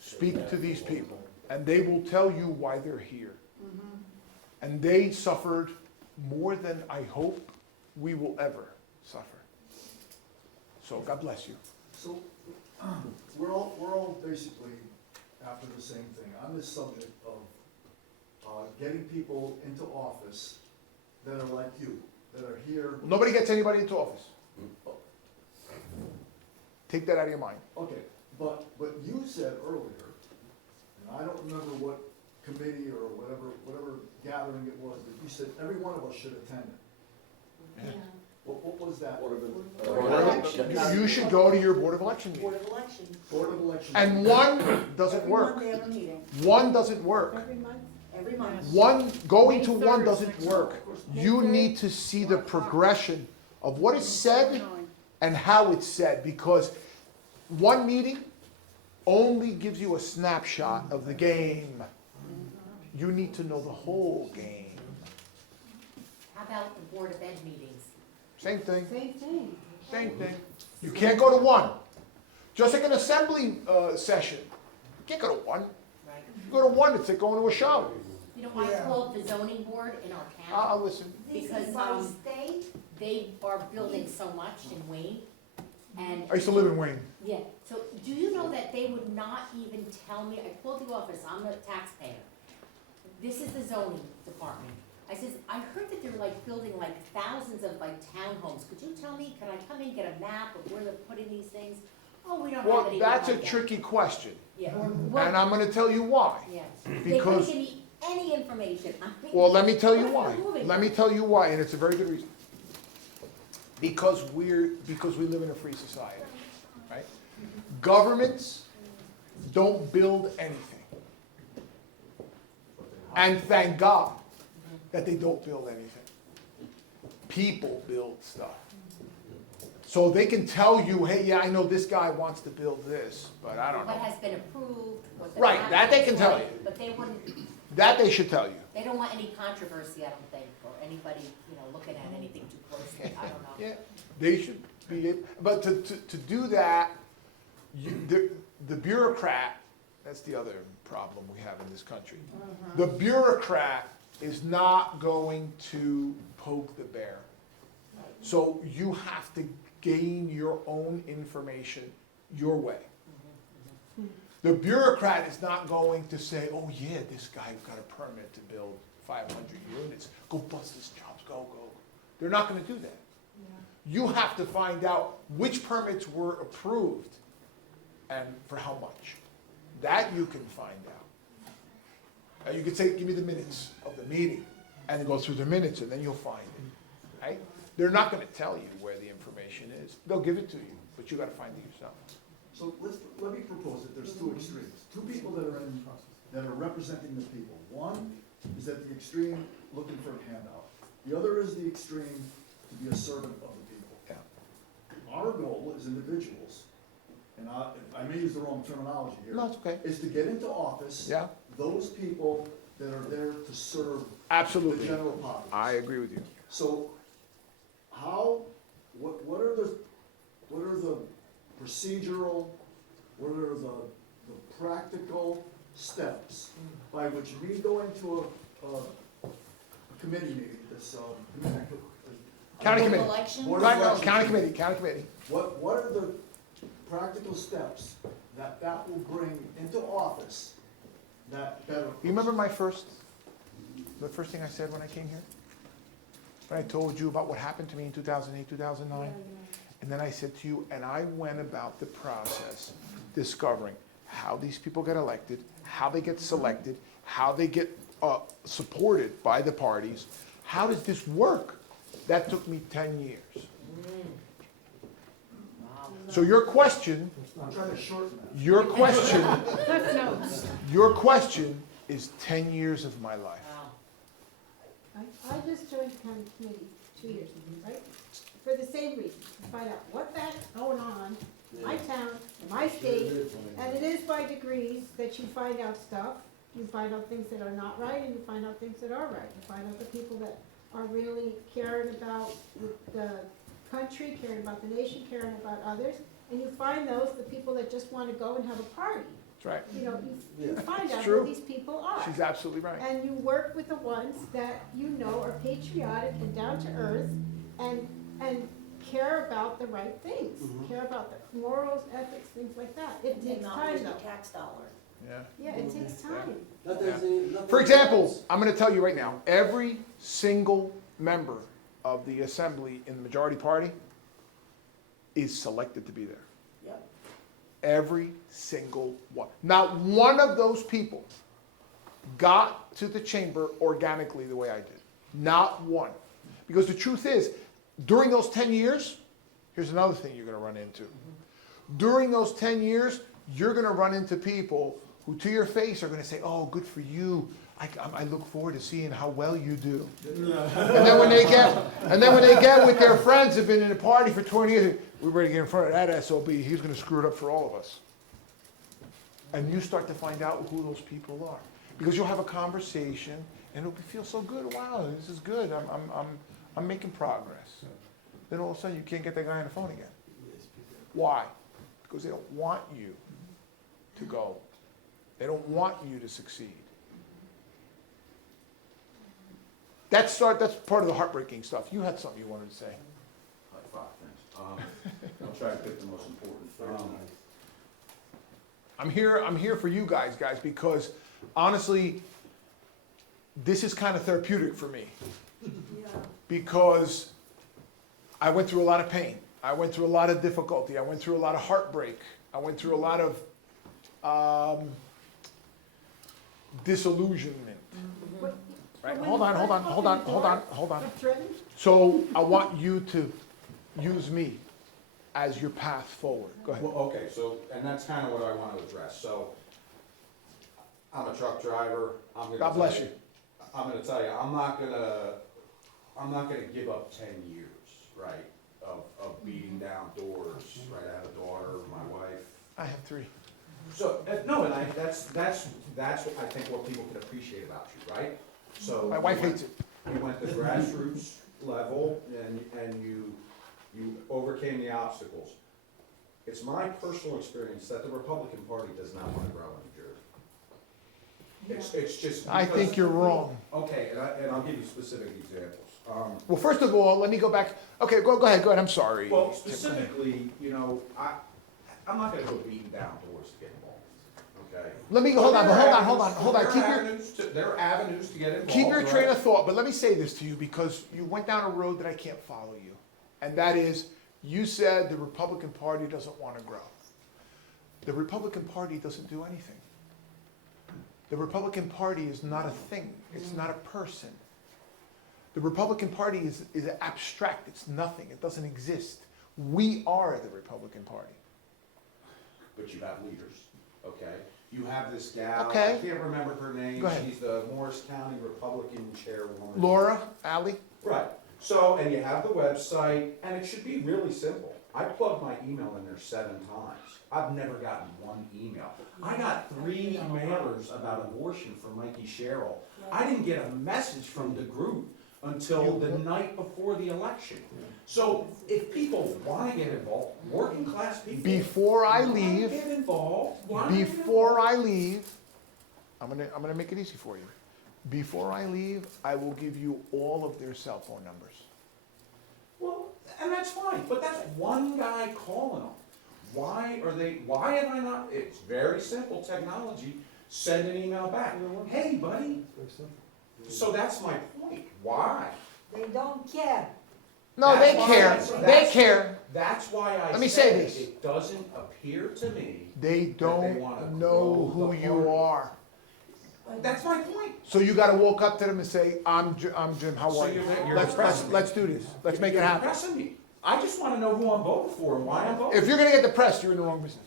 speak to these people, and they will tell you why they're here. And they suffered more than I hope we will ever suffer. So God bless you. So, we're all basically after the same thing. On this subject of getting people into office that are like you, that are here. Nobody gets anybody into office. Take that out of your mind. Okay, but you said earlier, and I don't remember what committee or whatever gathering it was, but you said every one of us should attend it. What was that? You should go to your Board of Election meeting. Board of Elections. Board of Elections. And one doesn't Every work. month they have a meeting, One doesn't work. every month. One, going to one doesn't work. You need to see the progression of what is said and how it's said, because one meeting only gives you a snapshot of the game. You need to know the whole game. How about the Board of Ed meetings? Same thing, Same thing. same thing. You can't go to one. Just like an assembly session. You can't go to one. Right. You go to one, it's like going to a show. You know, I called the zoning board in our I'll town, listen. This Because, is by state. they are building so much in Wayne, and. I used to live in Wayne. Yeah, so do you know that they would not even tell me, I called the office, I'm a taxpayer. This is the zoning department. I says, I heard that they're like building like thousands of like townhomes. Could you tell me, can I come in, get a map of where they're putting these things? Oh, we don't have Well, anything that's a like that. tricky question. Yeah. And I'm gonna tell you why. Yeah. They couldn't Because give me any information. I mean, Well, let me tell you what why. are we moving Let me from? tell you why, and it's a very good reason. Because we live in a free society, right? Governments don't build anything. And thank God that they don't build anything. People build stuff. So they can tell you, hey, yeah, I know this guy wants to build this, but I don't What know. has been approved, what the. Right, that they can tell contracts, you. But they wouldn't, That they should tell you. they don't want any controversy, I don't think, or anybody, looking at anything too closely, I don't know. Yeah, they should be, but to do that, the bureaucrat, that's the other problem we have in this country. The bureaucrat is not going to poke the bear. So you have to gain your own information your way. The bureaucrat is not going to say, oh yeah, this guy got a permit to build 500 units, go bust his chops, go. They're not gonna do that. You have to find out which permits were approved and for how much. That you can find out. You could say, give me the minutes of the meeting, and then go through the minutes, and then you'll find it, right? They're not gonna tell you where the information is. They'll give it to you, but you gotta find it yourself. So let me propose that there's two extremes, two people that are representing the people. One is at the extreme looking for a handout. The other is the extreme to be a servant of the people. Yeah. Our goal as individuals, and I may use the wrong terminology here. No, it's okay. Is to get into office. Yeah. Those people that are there to serve the Absolutely. general populace. I agree with you. So, what are the procedural, what are the practical steps by which me going to a committee meeting, this, County committee. Election? Board of Right, no, Elections. county committee. What are the practical steps that will bring into office that better? You remember the first thing I said when I came here? When I told you about what happened to me in 2008, 2009? And then I said to you, and I went about the process discovering how these people get elected, how they get selected, how they get supported by the parties. How does this work? That took me 10 years. So your question, I'm trying to shorten that. your question is 10 years of my life. I just joined the county committee 2 years ago, right? For the same reason, to find out what the heck's going on in my town, in my state, and it is by degrees that you find out stuff. You find out things that are not right, and you find out things that are right. You find out the people that are really caring about the country, caring about the nation, caring about others, and you find those, the people that just want to go and have a party. That's right. You find It's out true. who these people are. She's absolutely right. And you work with the ones that you know are patriotic and down to earth and care about the right things, care about the morals, ethics, things like that. It takes time though. Tax dollar. Yeah. Yeah, it takes time. For example, I'm going to tell you right now, every single member of the assembly in the majority party is selected to be there. Yep. Every single one. Not one of those people got to the chamber organically the way I did. Not one. Because the truth is, during those 10 years, here's another thing you're going to run into. During those 10 years, you're going to run into people who to your face are going to say, oh, good for you. I look forward to seeing how well you do. And then when they get with their friends who've been in a party for 20 years, we're ready to get in front of that SOB. He's going to screw it up for all of us. And you start to find out who those people are. Because you'll have a conversation and it'll feel so good. Wow, this is good. I'm making progress. Then all of a sudden you can't get that guy on the phone again. Why? Because they don't want you to go. They don't want you to succeed. That's part of the heartbreaking stuff. You had something you wanted to say. Like 5 things. I'll try to pick the most important. I'm here for you guys, because honestly, this is kind of therapeutic for me. Because I went through a lot of pain. I went through a lot of difficulty. I went through a lot of heartbreak. I went through a lot of disillusionment. Right, hold on. With Trenton? So I want you to use me as your path forward. Go ahead. Well, okay, so, and that's kind of what I want to address. So, I'm a truck driver. God bless you. I'm gonna tell you, I'm not gonna give up 10 years, right, of beating down doors, right? I have a daughter, my wife. I have 3. So, no, and that's what I think what people can appreciate about you, right? So. My wife hates it. You went the grassroots level and you overcame the obstacles. It's my personal experience that the Republican Party does not want to grow in New Jersey. It's just. I think you're wrong. Okay, and I'll give you specific examples. Well, first of all, let me go back. Okay, go ahead, I'm sorry. Well, specifically, you know, I'm not gonna go beating down doors to get involved, okay? Let me, hold on. There are avenues to get involved. Keep your train right? of thought, but let me say this to you, because you went down a road that I can't follow you. And that is, you said the Republican Party doesn't want to grow. The Republican Party doesn't do anything. The Republican Party is not a thing. It's not a person. The Republican Party is abstract. It's nothing. It doesn't exist. We are the Republican Party. But you have leaders, okay? You have this gal, Okay. I can't remember her name. Go ahead. She's the Morris County Republican chairwoman. Laura, Ally, Right. So, and you have the website, and it should be really simple. I plugged my email in there 7 times. I've never gotten 1 email. I got 3 mailers about abortion from Mikey Sherrill. I didn't get a message from the group until the night before the election. So if people want to get involved, working class people. before I wanna leave, Get involved. I'm gonna make it easy for you. Before I leave, I will give you all of their cell phone numbers. Well, and that's fine, but that's one guy calling them. Why have I not, it's very simple technology, send an email back. Hey, buddy. So that's my point. Why? They don't care. No, That's they why care. I- They care. That's why I Let me say said this. it doesn't appear to me. They don't wanna know grow who the you party. are. That's my point. So you gotta walk up to them and say, I'm Jim, how So are you? you're Let's do this. Let's make it You're happen. pressing me. I just wanna know who I'm voting for and why I'm voting. If you're gonna get depressed, you're in the wrong business.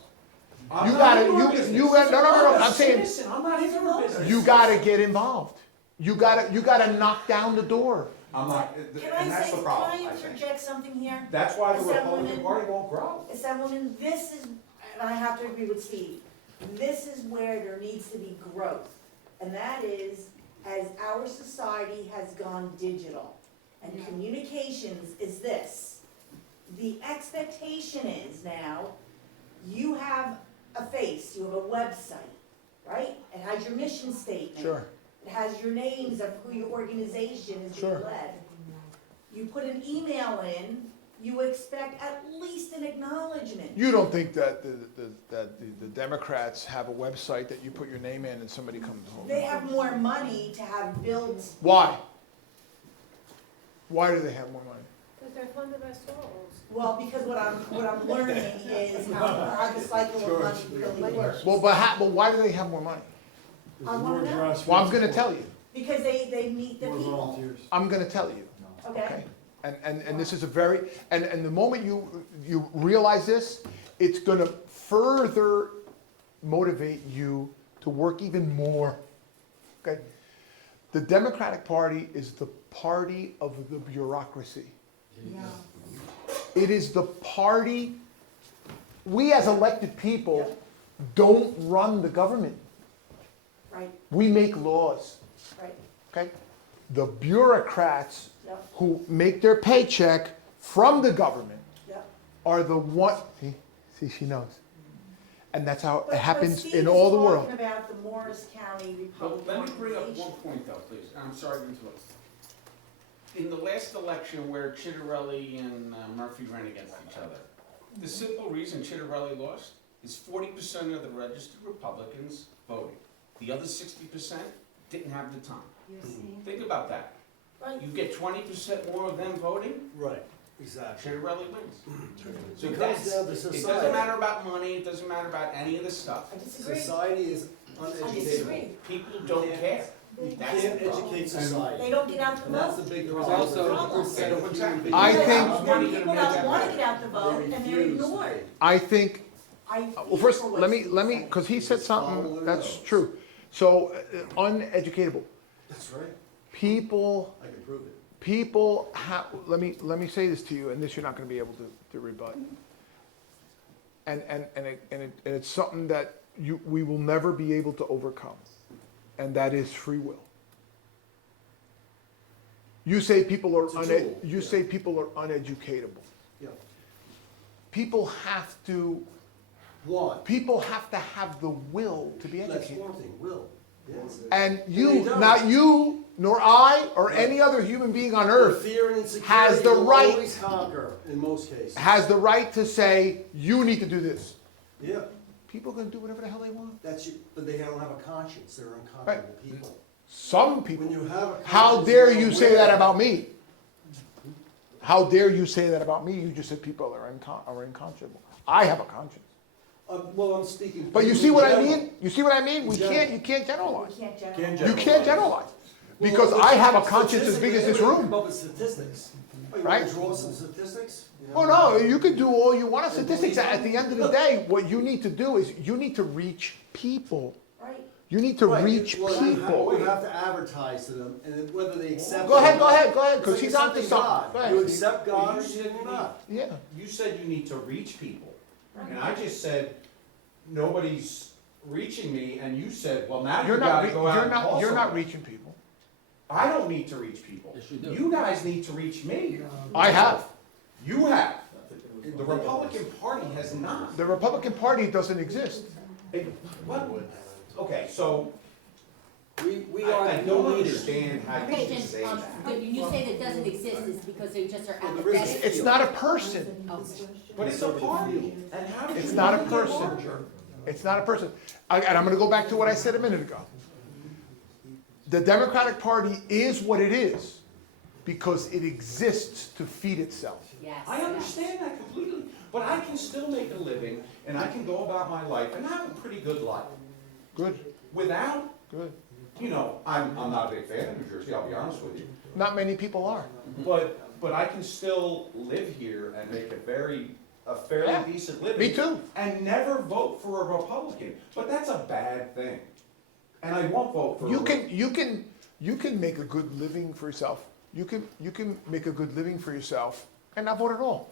I'm you not gotta- in your you- business. you got- no, I'm a I'm saying- citizen. I'm not in your business. You gotta get involved. You gotta knock down the door. I'm not, Can and I that's say, the can problem, I I think. interject something here? That's why the Assemblyman- Republican Party won't grow. Assemblyman, this is, and I have to agree with Steve, this is where there needs to be growth. And that is, as our society has gone digital, and communications is this. The expectation is now, you have a face, you have a website, right? It has your mission statement. Sure. It has your names of who your organization is being Sure. led. You put an email in, you expect at least an acknowledgement. You don't think that the Democrats have a website that you put your name in and somebody comes home? They have more money to have built, Why? Why do they have more money? Because they're funded by souls. well, because what I'm learning is how the cycle of money really works. Well, but why do they have more money? I wanna know, Well, I'm gonna tell you. because they meet the people, I'm gonna tell you. okay? And this is a very, and the moment you realize this, it's gonna further motivate you to work even more, okay? The Democratic Party is the party of the bureaucracy. Yeah. It is the party, we as elected people don't run the government. Right, We make laws, right, okay? The bureaucrats yep, who make their paycheck from the government yep. are the one, see, she knows. And that's how But it happens Steve in is all the world. talking about the Morris County Well, Republican let me bring up organization. one point though, please, I'm sorry to interrupt. In the last election where Chitterelli and Murphy ran against each other, the simple reason Chitterelli lost is 40% of the registered Republicans voted. The other 60% didn't have the time. Think about that. Right. You get 20% more of them voting, Right, exactly. Chitterelli wins. So It comes that's, down to it doesn't society. matter about money, it doesn't matter about any of this stuff. I disagree. Society is I uneducated. disagree. People don't care. You can't educate society. They don't get out to And that's vote. the big There was problem. also a set of Exactly. I Because think- there are people that want to get out to vote and they're refuse. ignored. I think, I well, first, feel for let what me, Steve said. because he said something Follow that's those. true. So, uneducatable. That's right. People, I can prove it. people have, let me say this to you, and this you're not gonna be able to rebut. And it's something that we will never be able to overcome, and that is free will. You say people are It's a tool, you yeah. say people are uneducatable. Yeah. People have to One, have the will to be that's educated. one thing, will, yes. And they you, don't. not you, nor I, or any other human being on The earth fear and insecurity has the will right- always conquer in most cases. has the right to say, you need to do this. Yeah, People are gonna do whatever the hell they want. that's you, but they don't have a conscience, they're uncomfortable people. Some people. When you have a How conscience, dare you're you say that aware. about me? How dare you say that about me? You just said people are unconscionable. I have a conscience. Well, I'm speaking. But you in see what I general. mean? You see what I mean? In general. You can't generalize. We can't Can't generalize. You can't generalize. Well, Because but I have a conscience as big as this statistically, everybody room. Come up with statistics. Oh, you Right? wanna draw some statistics? Oh, no, you can do all you want of statistics. At the end of the day, what you need to do is you need to reach people. Right? You need to Right, reach well, people. You have to advertise to them, and then whether they accept. Go it or ahead, not. because It's he's like onto accepting something. God. Go ahead, You Steve. accept God or You said you not. Yeah. You said you need to reach people. And I just said, nobody's reaching me, and you said, well, now you gotta go out and call You're not somebody. reaching people. I don't need to reach people. Yes, you do. You guys need to reach me. I have. You have. The Republican Party has not. The Republican Party doesn't exist. What? Okay, so We I are the don't leaders. understand how you can Christian, say that. when you say that doesn't exist, is because they just are Well, there is- apathetic? It's not a person. Oh. But it's a party. And how did It's you not a make it person. larger? It's not a person. And I'm gonna go back to what I said a minute ago. The Democratic Party is what it is because it exists to feed itself. Yes. I understand that completely, but I can still make a living, and I can go about my life and have a pretty good life. Good, Without, good. you know, I'm not a big fan of New Jersey, I'll be honest with you. Not many people are. But I can still live here and make a Yeah, fairly decent living. Me too. And never vote for a Republican, but that's a bad thing. And I won't vote for a You can make a good living for yourself. You can make a good living for yourself and not vote at all.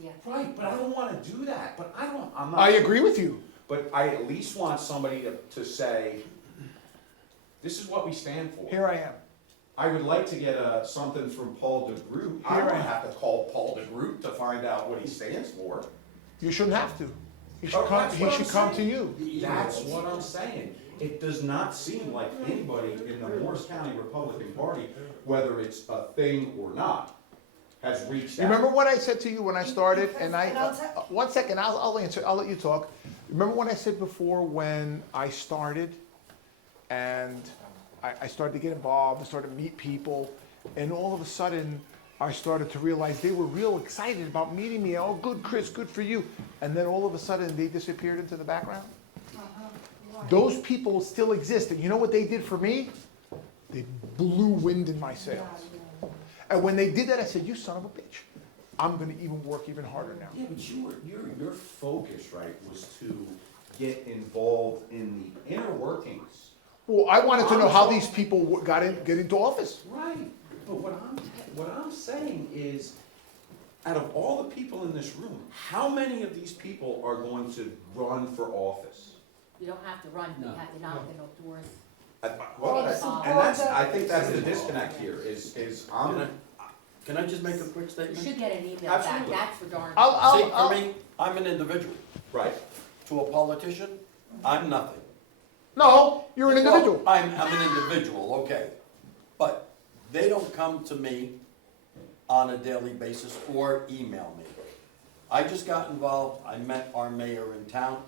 Yeah. Right, but I don't wanna do that, but I'm not. I agree with you. But I at least want somebody to say, this is what we stand for. Here I am. I would like to get something from Paul DeGroot. I Here don't I am. have to call Paul DeGroot to find out what he stands for. You shouldn't have to. He should Oh, come, that's he what should I'm come to saying. you. That's what I'm saying. It does not seem like anybody in the Morris County Republican Party, whether it's a thing or not, has reached You out. remember what I said to you when I started, and And I'll tell- 1 second, I'll answer, I'll let you talk. Remember what I said before when I started, and I started to get involved, I started to meet people, and all of a sudden, I started to realize they were real excited about meeting me. Oh, good, Chris, good for you. And then all of a sudden, they disappeared into the background. Those people still exist, and you know what they did for me? They blew wind in my sails. And when they did that, I said, you son of a bitch. I'm gonna even work even harder now. Yeah, but your focus, right, was to get involved in the inner workings. Well, I wanted to know how these people get into office. Right, but what I'm saying is, out of all the people in this room, how many of these people are going to run for office? You don't have to run, you No. have to knock on the doors. Well, I think that's the disconnect here, is Can I just make a quick You statement? should get an email back, Absolutely. that's for darn. See, I'll- for me, I'm an individual. right. To a politician, I'm nothing. No, you're an individual. Well, I'm an individual, okay. But they don't come to me on a daily basis or email me. I just got involved, I met our mayor in town,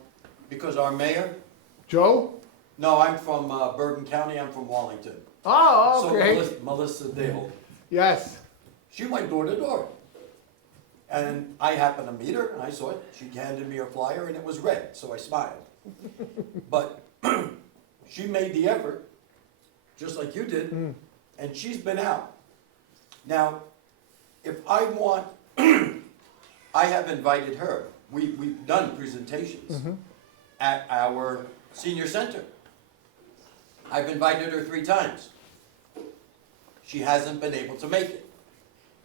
because our mayor, Joe? no, I'm from Bergen County, I'm from Wallington. Oh, So okay. Melissa Dale, Yes. she went door to door. And I happened to meet her, and I saw it, she handed me her flyer, and it was red, so I smiled. But she made the effort just like you did, and she's been out. Now, if I want, I have invited her. We've done presentations at our senior center. I've invited her 3 times. She hasn't been able to make it.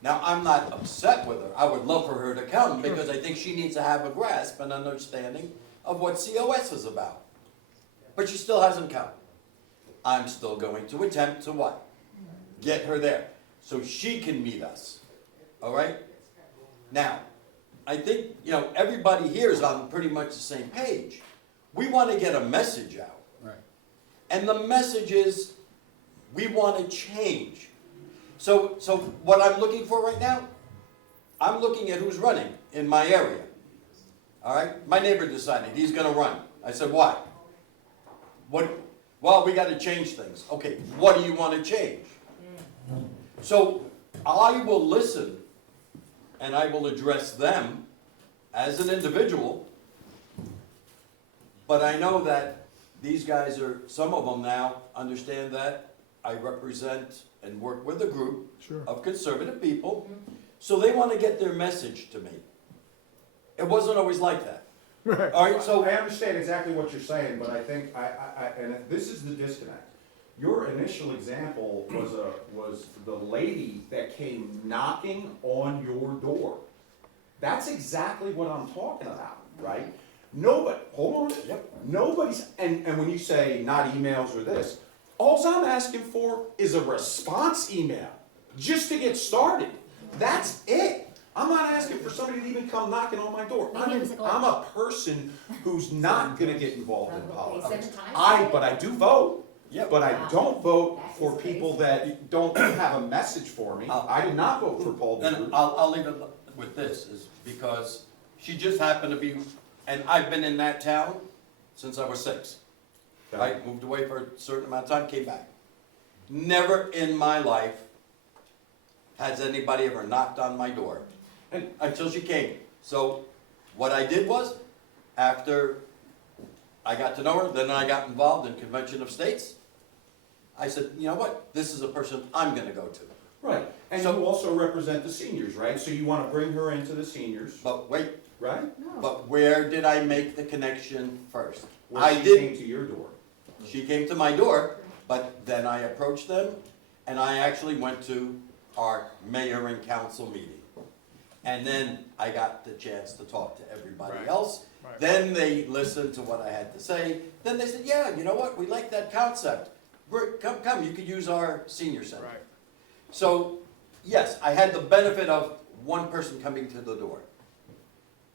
Now, I'm not upset with her. I would love for her to come because I think she needs to have a grasp and understanding of what COS is about. But she still hasn't come. I'm still going to attempt to what? Get her there so she can meet us. All right? Now, I think, everybody here is on pretty much the same page. We want to get a message out. Right. And the message is, we want to change. So what I'm looking for right now, I'm looking at who's running in my area. All right? My neighbor decided he's going to run. I said, why? Well, we got to change things. Okay, what do you want to change? So I will listen and I will address them as an individual, but I know that these guys some of them now understand that I represent and work with a group of conservative people, so they want to get their message to me. It wasn't always like that. Right. All right, so I understand exactly what you're saying, but I think, and this is the disconnect. Your initial example was the lady that came knocking on your door. That's exactly what I'm talking about, right? Nobody, hold on, nobody's, and when you say not emails or this, all I'm asking for is a response email, just to get started. That's it. I'm not asking for somebody to even come knocking on my door. I'm a person who's not gonna get involved in politics. But I do vote. Yeah. But I don't vote for people that don't have a message for me. I did not vote for Paul. then I'll leave it with this, is because she just happened to be, and I've been in that town since I was 6. I moved away for a certain amount of time, came back. Never in my life has anybody ever knocked on my door, and until she came. So what I did was, after I got to know her, then I got involved in Convention of States. I said, you know what, this is a person I'm gonna go to. Right, and you also represent the seniors, right? So you want to bring her into the seniors, But wait, right? but where did I make the connection first? Where she came to your door. She came to my door, but then I approached them, and I actually went to our mayor and council meeting. And then I got the chance to talk to everybody else. Right. Then they listened to what I had to say. Then they said, yeah, you know what, we like that concept. Come, you could use our senior center. Right. So, yes, I had the benefit of one person coming to the door.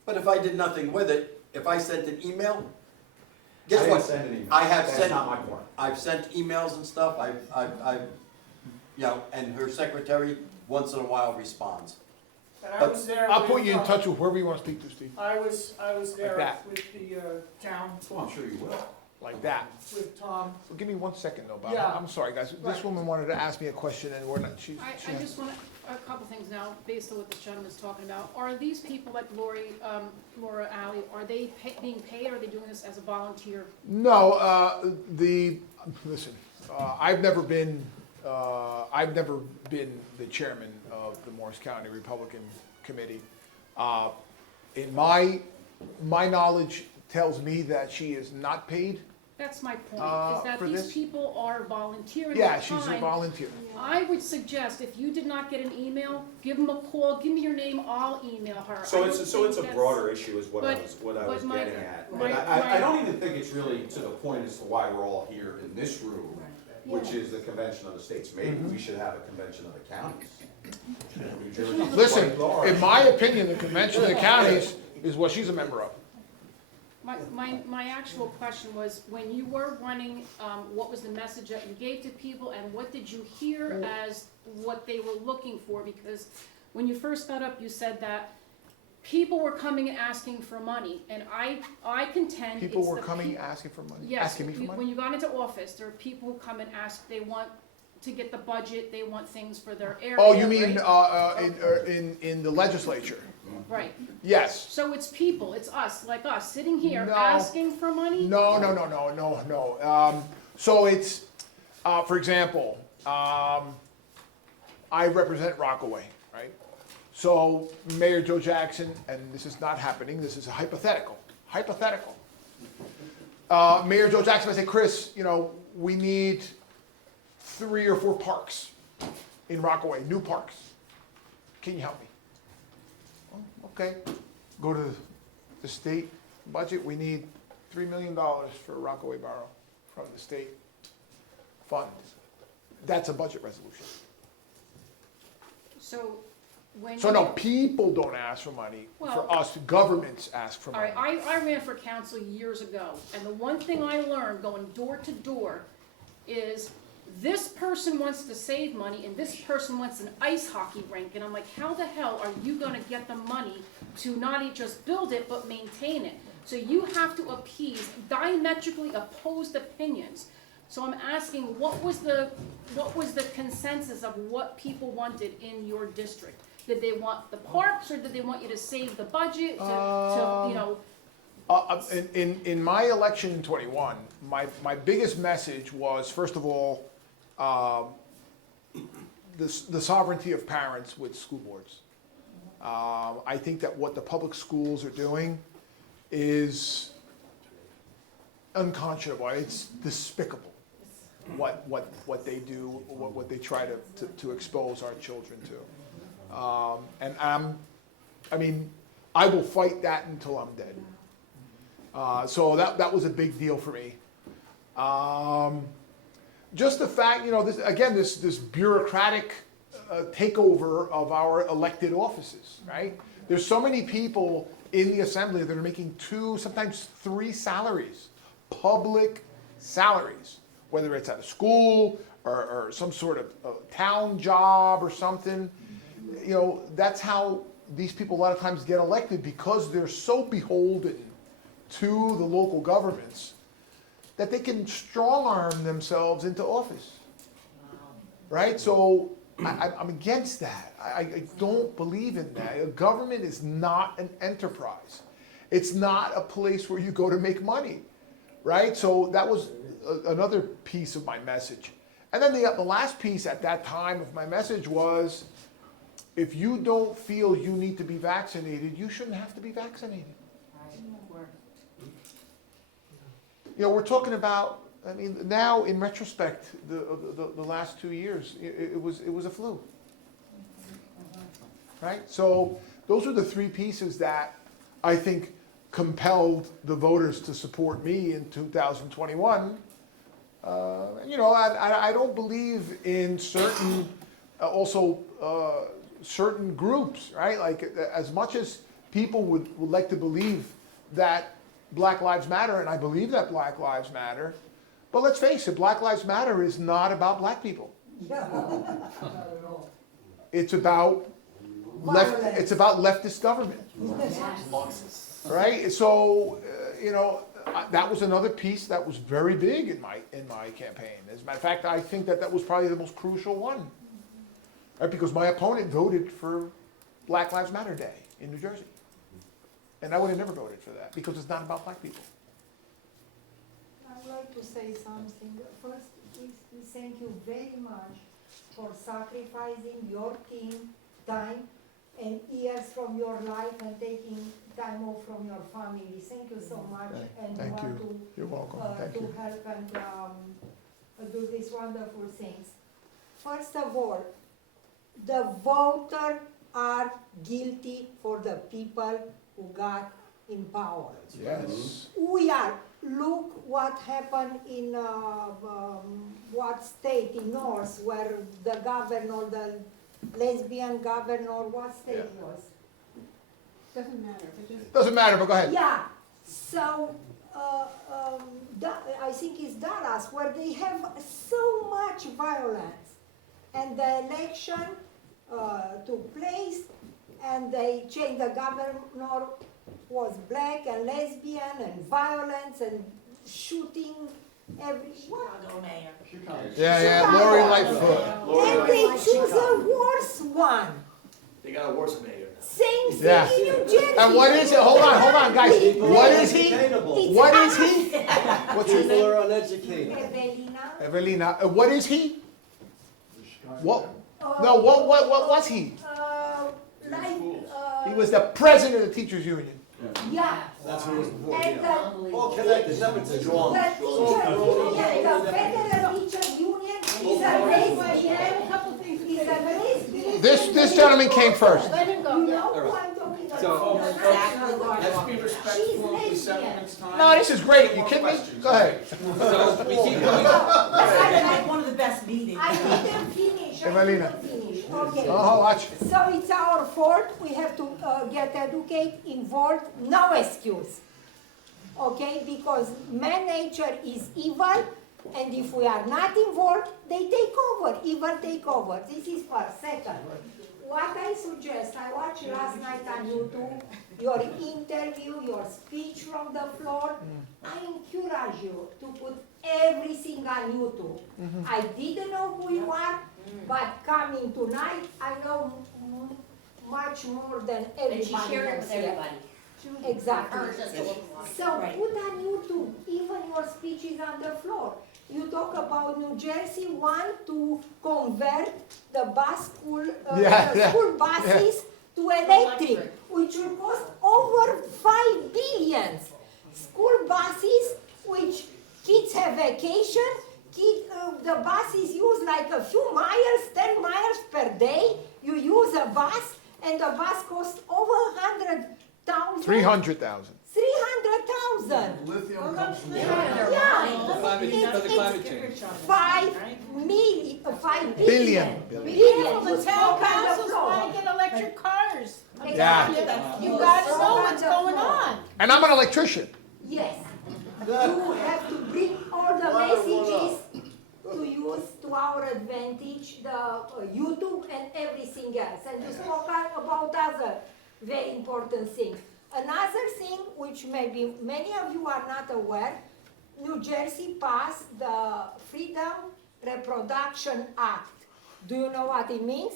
But if I did nothing with it, if I sent an email, guess I what? didn't send an email. I have That's sent. not my point. I've sent emails and stuff. I've, and her secretary once in a while responds. And I was there. I'll with, put you in touch with whoever you want to speak to, Steve. I was there that. with the town, Well, I'm sure you will. Like that. with Tom. Well, give me 1 second though, Bob. Yeah. I'm sorry, guys. This Right. woman wanted to ask me a question and we're not, she I just want a couple things now, based on what the gentleman's talking about. Are these people like Laura Alley, are they being paid, or are they doing this as a volunteer? No, listen, I've never been the chairman of the Morris County Republican Committee. In my knowledge tells me that she is not paid. That's my point, is that for these this? people are volunteering Yeah, their she's a time. volunteer. I would suggest, if you did not get an email, give them a call, give me your name, I'll email her. So I it's don't a think that's- broader issue is what I but was my- getting at. my- But I my- don't even think it's really to the point as to why we're all here in this room, which is the convention of the states. Maybe we should have a convention of the counties. New Jersey is Listen, quite large. in my opinion, the Convention of the Counties is what she's a member of. My actual question was, when you were running, what was the message that you gave to people, and what did you hear as what they were looking for? Because when you first got up, you said that people were coming and asking for money, and I contend People it's were the coming asking for money, Yes, asking me for when money. you got into office, there are people who come and ask, they want to get the budget, they want things for their area. Oh, you mean, right? in the legislature? Right, Yes. so it's people, it's us, like us, sitting here No. asking for money? No. So For example, I represent Rockaway, right? So Mayor Joe Jackson, and this is not happening, this is a hypothetical. Mayor Joe Jackson might say, Chris, we need 3 or 4 parks in Rockaway, new parks. Can you help me? Oh, okay. Go to the state budget, we need $3 million for Rockaway Borough from the state fund. That's a budget resolution. So when. So no, people don't ask for money. Well- For us, governments ask for All money. right, I ran for council years ago, and the one thing I learned going door to door is this person wants to save money and this person wants an ice hockey rink, and I'm like, how the hell are you gonna get the money to not just build it, but maintain it? So you have to appease diametrically opposed opinions. So I'm asking, what was the consensus of what people wanted in your district? Did they want the parks, or did they want you to save the budget, In my election in '21, my biggest message was, first of all, the sovereignty of parents with school boards. I think that what the public schools are doing is unconscionable. It's despicable what they do, what they try to expose our children to. And I will fight that until I'm dead. So that was a big deal for me. Just the fact, this bureaucratic takeover of our elected offices, right? There's so many people in the assembly that are making 2, sometimes 3 salaries, public salaries, whether it's at a school or some sort of town job or something. That's how these people a lot of times get elected, because they're so beholden to the local governments that they can strong-arm themselves into office, right? So I'm against that. I don't believe in that. A government is not an enterprise. It's not a place where you go to make money, right? So that was another piece of my message. And then the last piece at that time of my message was, if you don't feel you need to be vaccinated, you shouldn't have to be vaccinated. We're talking about, now in retrospect, the last 2 years, it was a flu. Right? So those are the 3 pieces that I think compelled the voters to support me in 2021. I don't believe in certain, certain groups, right? Like, as much as people would like to believe that Black Lives Matter, and I believe that Black Lives Matter, but let's face it, Black Lives Matter is not about black people. Not at all. It's about leftist government. Right? So, that was another piece that was very big in my campaign. As a matter of fact, I think that was probably the most crucial one. Right? Because my opponent voted for Black Lives Matter Day in New Jersey. And I would have never voted for that, because it's not about black people. I'd like to say something. First, we thank you very much for sacrificing your team, time, and years from your life, and taking time off from your family. Thank you so much. And Thank want you. to, You're welcome. Thank to you. help and do these wonderful things. First of all, the voters are guilty for the people who got in power. Yes. We are. Look what happened in what state in North, where the governor, the lesbian governor, what state it was? Doesn't matter, but just. Doesn't matter, but go ahead. Yeah. So I think it's Dallas, where they have so much violence, and the election took place, and they changed the governor. Was black and lesbian and violence and shooting everyone. Yeah, Lori Lightfoot. And they choose a worse one. They got a worse mayor Same thing Yeah. in New Jersey. And what is it? Hold on, guys. What is he? Unattainable. What is he? What's your People name? are uneducated. Evelina. Evelina. What is he? What? No, what was he? Like, He was the president of the teachers union. yeah. That's what it was before, And yeah. the, All connected, never to draw. the teacher union, the federal teacher union is a race. Is a race. This gentleman came first. Let him go. You know who I'm talking about? So- Let's be respectful of the settlement's time. No, this is great. You kidding me? Go ahead. So we keep going. Like one of the best meetings. I didn't finish, Evelina. Okay. Oh, watch. So it's our fault, we have to get educated, involved, no excuse. Okay, because man nature is evil, and if we are not involved, they take over, evil take over. This is first. Second, what I suggest, I watched last night on YouTube, your interview, your speech from the floor. I encourage you to put everything on YouTube. I didn't know who you are, but coming tonight, I know much more than And she everybody shared it else with here. everybody. Exactly. Her just to look like. So put on YouTube, even your speech is on the floor. You talk about New Jersey want to convert the bus school, school buses to electric, which will cost over 5 billion. School buses, which kids have vacation, the buses use like a few miles, 10 miles per day. You use a bus, and the bus costs over 100,000. 300,000. 300,000. Lithium comes from Yeah. Because of climate change. 5 Billion. billion. The town councils want to get electric cars. Yeah. You gotta know what's going on. And I'm an electrician. Yes. You have to bring all the messages to use to our advantage, the YouTube and everything else. And you spoke about other very important things. Another thing which maybe many of you are not aware, New Jersey passed the Freedom Reproduction Act. Do you know what it means?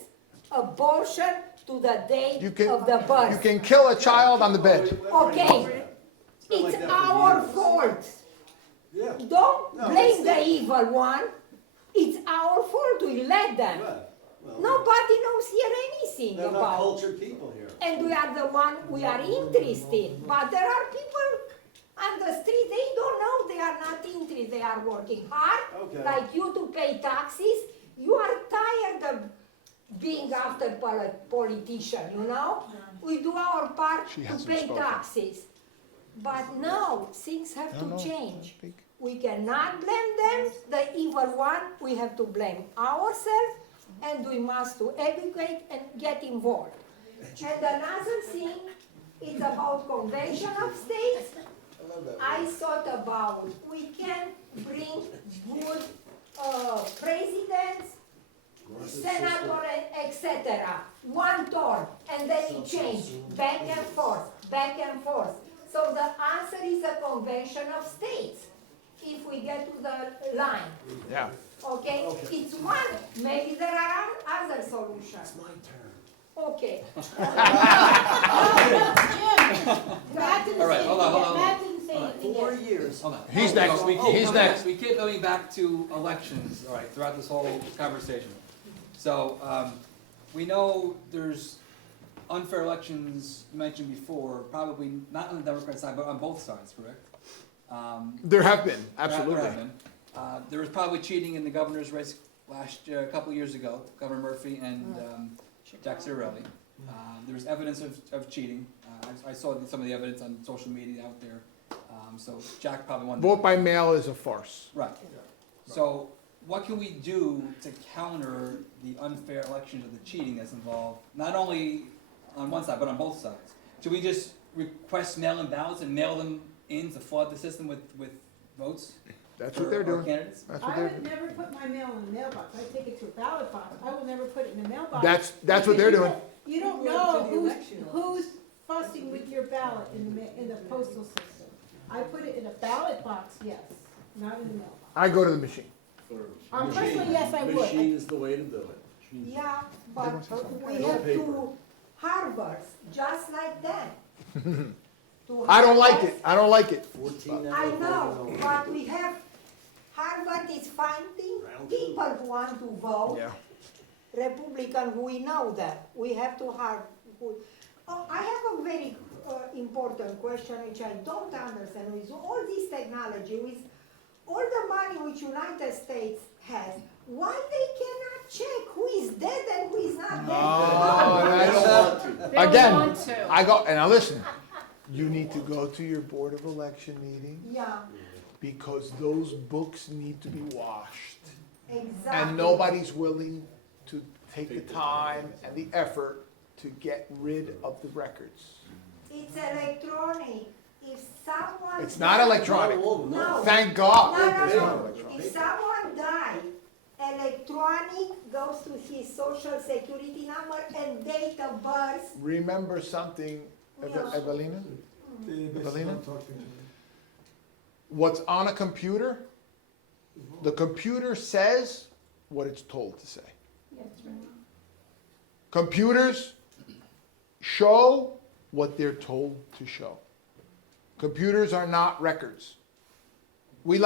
Abortion to the day of the birth. You can kill a child on the bed. Okay, it's our fault. Yeah. Don't No, blame it's the evil one. It's our fault we let them. Well, Nobody knows here anything they're not about. cultured people here. And we are the one we are interested. But there are people on the street, they don't know, they are not interested. They are working hard, Okay. like you, to pay taxes. You are tired of being after politician, you know? We do our part She to hasn't pay spoken. taxes. But now, things have No, to change. speak. We cannot blame them, the evil one. We have to blame ourselves, and we must to educate and get involved. And another thing is about convention of states. I thought about we can bring good presidents, senator, etc. One term, and then it change back and forth, back and forth. So the answer is a convention of states. If we get to the line, Yeah. okay? It's one. Maybe there are other solutions. My turn. Okay. Matt didn't All right, say hold on, anything hold yet. on. Matt didn't say anything 4 yet. years. Hold on. He's next. He's next. We keep going back to elections, all right, throughout this whole conversation. So, we know there's unfair elections you mentioned before, probably not on the Democrat side, but on both sides, correct? There have been, There absolutely. have been. There was probably cheating in the governor's race a couple years ago, Governor Murphy and Jack Ciarelli. There was evidence of cheating. I saw some of the evidence on social media out there. So Jack probably won. Vote by mail is a farce. Right. So what can we do to counter the unfair elections or the cheating that's involved, not only on one side, but on both sides? Should we just request mail-in ballots and mail them in to flood the system with votes? That's for what they're our doing. candidates? That's what I they're would doing. never put my mail in the mailbox. I take it to a ballot box. I will never put it in a mailbox. That's what they're doing. You don't know who's fussing with your ballot in the postal system. I put it in a ballot box, yes, not in the mailbox. I go to the machine. Personally, yes, I would. Machine is the way to do it. Yeah, but we Don't have paper. to harbors just like that. I don't like it. I don't like it. 14 I hours, know, no. but we have, Harvard is finding people who want to vote. Yeah. Republican, we know that. We have to have, oh, I have a very important question which I don't understand. With all this technology, with all the money which United States has, why they cannot check who is dead and who is not dead? I don't want to. They Again, want to. I go, and now listen, you need to go to your Board of Election meeting Yeah, because those books need to be washed. exactly. And nobody's willing to take the time and the effort to get rid of the records. It's electronic. If someone. It's not electronic. No. Thank God. No. If someone died, electronic goes to his social security number and date of birth. Remember something, Evelina? Evelina? What's on a computer, the computer says what it's told to say. Computers show what they're told to show. Computers are not records. We're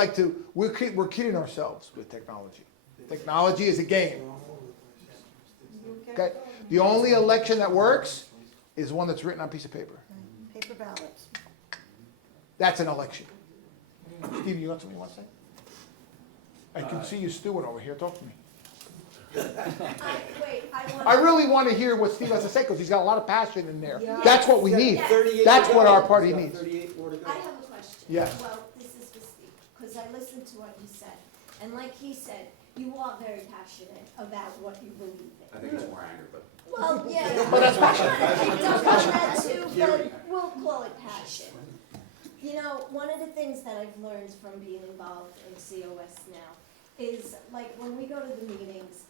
kidding ourselves with technology. Technology is a game. Okay? The only election that works is one that's written on a piece of paper. Paper ballots. That's an election. Steve, you got something you want to say? I can see you stewing over here. Talk to me. I really want to hear what Steve has to say because he's got a lot of passion in there. Yeah. That's what we need. That's what our party needs. I have a question. Yes. Well, this is for Steve, because I listened to what you said. And like he said, you are very passionate about what you believe in. I think it's more anger, but. Well, yeah. But that's passion. It does have that too, but we'll call it passion. You know, one of the things that I've learned from being involved in COS now is, like, when we go to the meetings,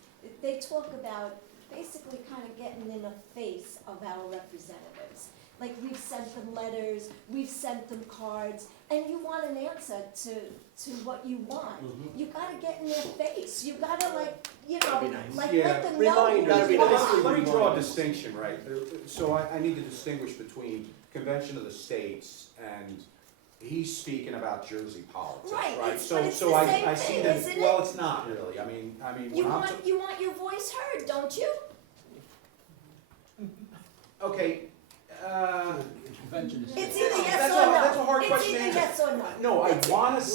they talk about basically kind of getting in the face of our representatives. Like, we've sent them letters, we've sent them cards, and you want an answer to what you want. You gotta get in their face. You gotta, like, you know, like, let them know what you want. Let me draw a distinction, right? So I need to distinguish between Convention of the States and he's speaking about Jersey politics, Right, right? it's- So, but it's so the I same see thing, that, isn't it? well, it's not really. I mean, You when I'm want, you want your voice heard, don't you? okay, It's either yes that's or no. that's a hard It's question to either answer. yes or no. No, That's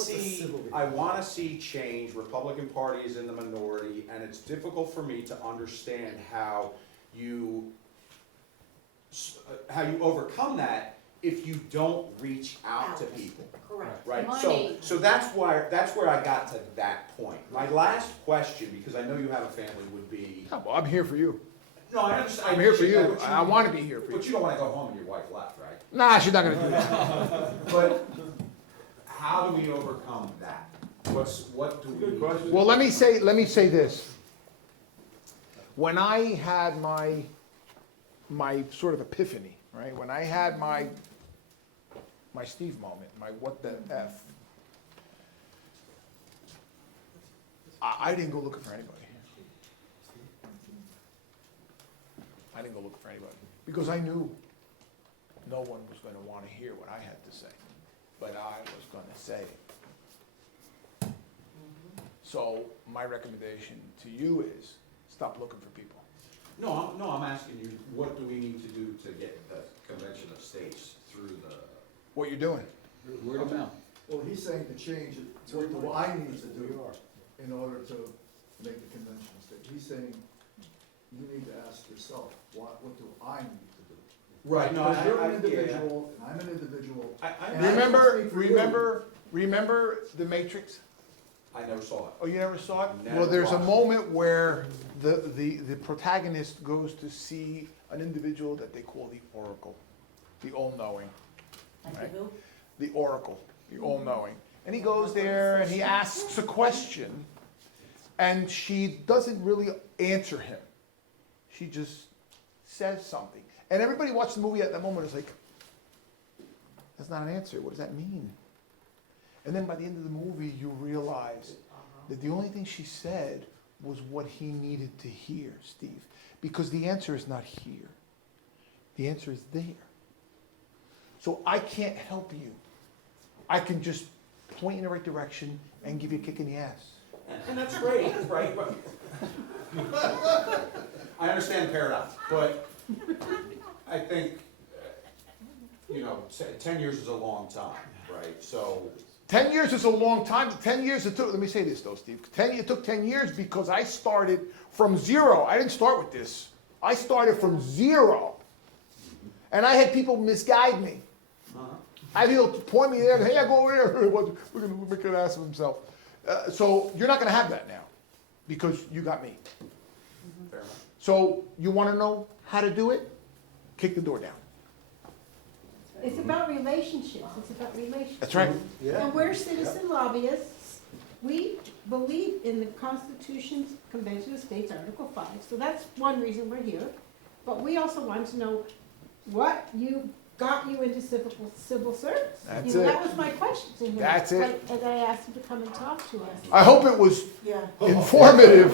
it. I wanna see change. Republican Party is in the minority, and it's difficult for me to understand how you overcome that if you don't reach out to people. Correct. Right, Money. so that's where I got to that point. My last question, because I know you have a family, would be, Oh, well, I'm here for you. no, I understand. I'm here for appreciate you. that, but I want to be here for But you. you don't wanna go home and your wife left, right? Nah, she's not going to do that. But how do we overcome that? What do we? Well, let me say this. When I had my sort of epiphany, right? When I had my Steve moment, my what the F, I didn't go looking for anybody. I didn't go looking for anybody because I knew no one was going to want to hear what I had to say, but I was going to say it. So my recommendation to you is stop looking for people. No, I'm asking you, what do we need to do to get the Convention of States through the? What you're doing. Word of mouth. Well, he's saying to change it, what do I need to do in order to make the convention state? He's saying, you need to ask yourself, what do I need to do? Right, no, Because you're an yeah. individual, and I'm an individual. I And I don't speak for you. Remember The Matrix? I never saw it. Oh, you never saw it? Never Well, there's a watched it. moment where the protagonist goes to see an individual that they call the Oracle, the all-knowing. Right? The Oracle, the all-knowing. And he goes there and he asks a question, and she doesn't really answer him. She just says something. And everybody watched the movie at that moment is like, that's not an answer. What does that mean? And then by the end of the movie, you realize that the only thing she said was what he needed to hear, Steve. Because the answer is not here. The answer is there. So I can't help you. I can just point you in the right direction and give you a kick in the ass. And that's great, right? I understand the paradox, but I think, 10 years is a long time, right? So 10 years is a long time. 10 years it took, let me say this though, Steve. It took 10 years because I started from zero. I didn't start with this. I started from zero. And I had people misguide me. I had people point me there, hey, I go over there. We're going to make an ass of himself. So you're not going to have that now because you got me. fair enough. So you want to know how to do it? Kick the door down. It's about relationships, it's about relationships. That's right. And we're citizen lobbyists. We believe in the Constitution's Convention of States, Article 5, so that's one reason we're here. But we also want to know what got you into civil service. That's You know, it. that was my question to him. That's it. And I asked him to come and talk to us. I hope it was Yeah. informative.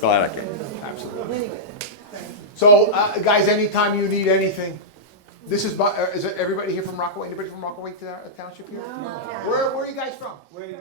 Glad I came. Anyway. So, guys, anytime you need anything, this is everybody here from Rockaway? Anybody from Rockaway Township here? No. Where are you guys from? Starting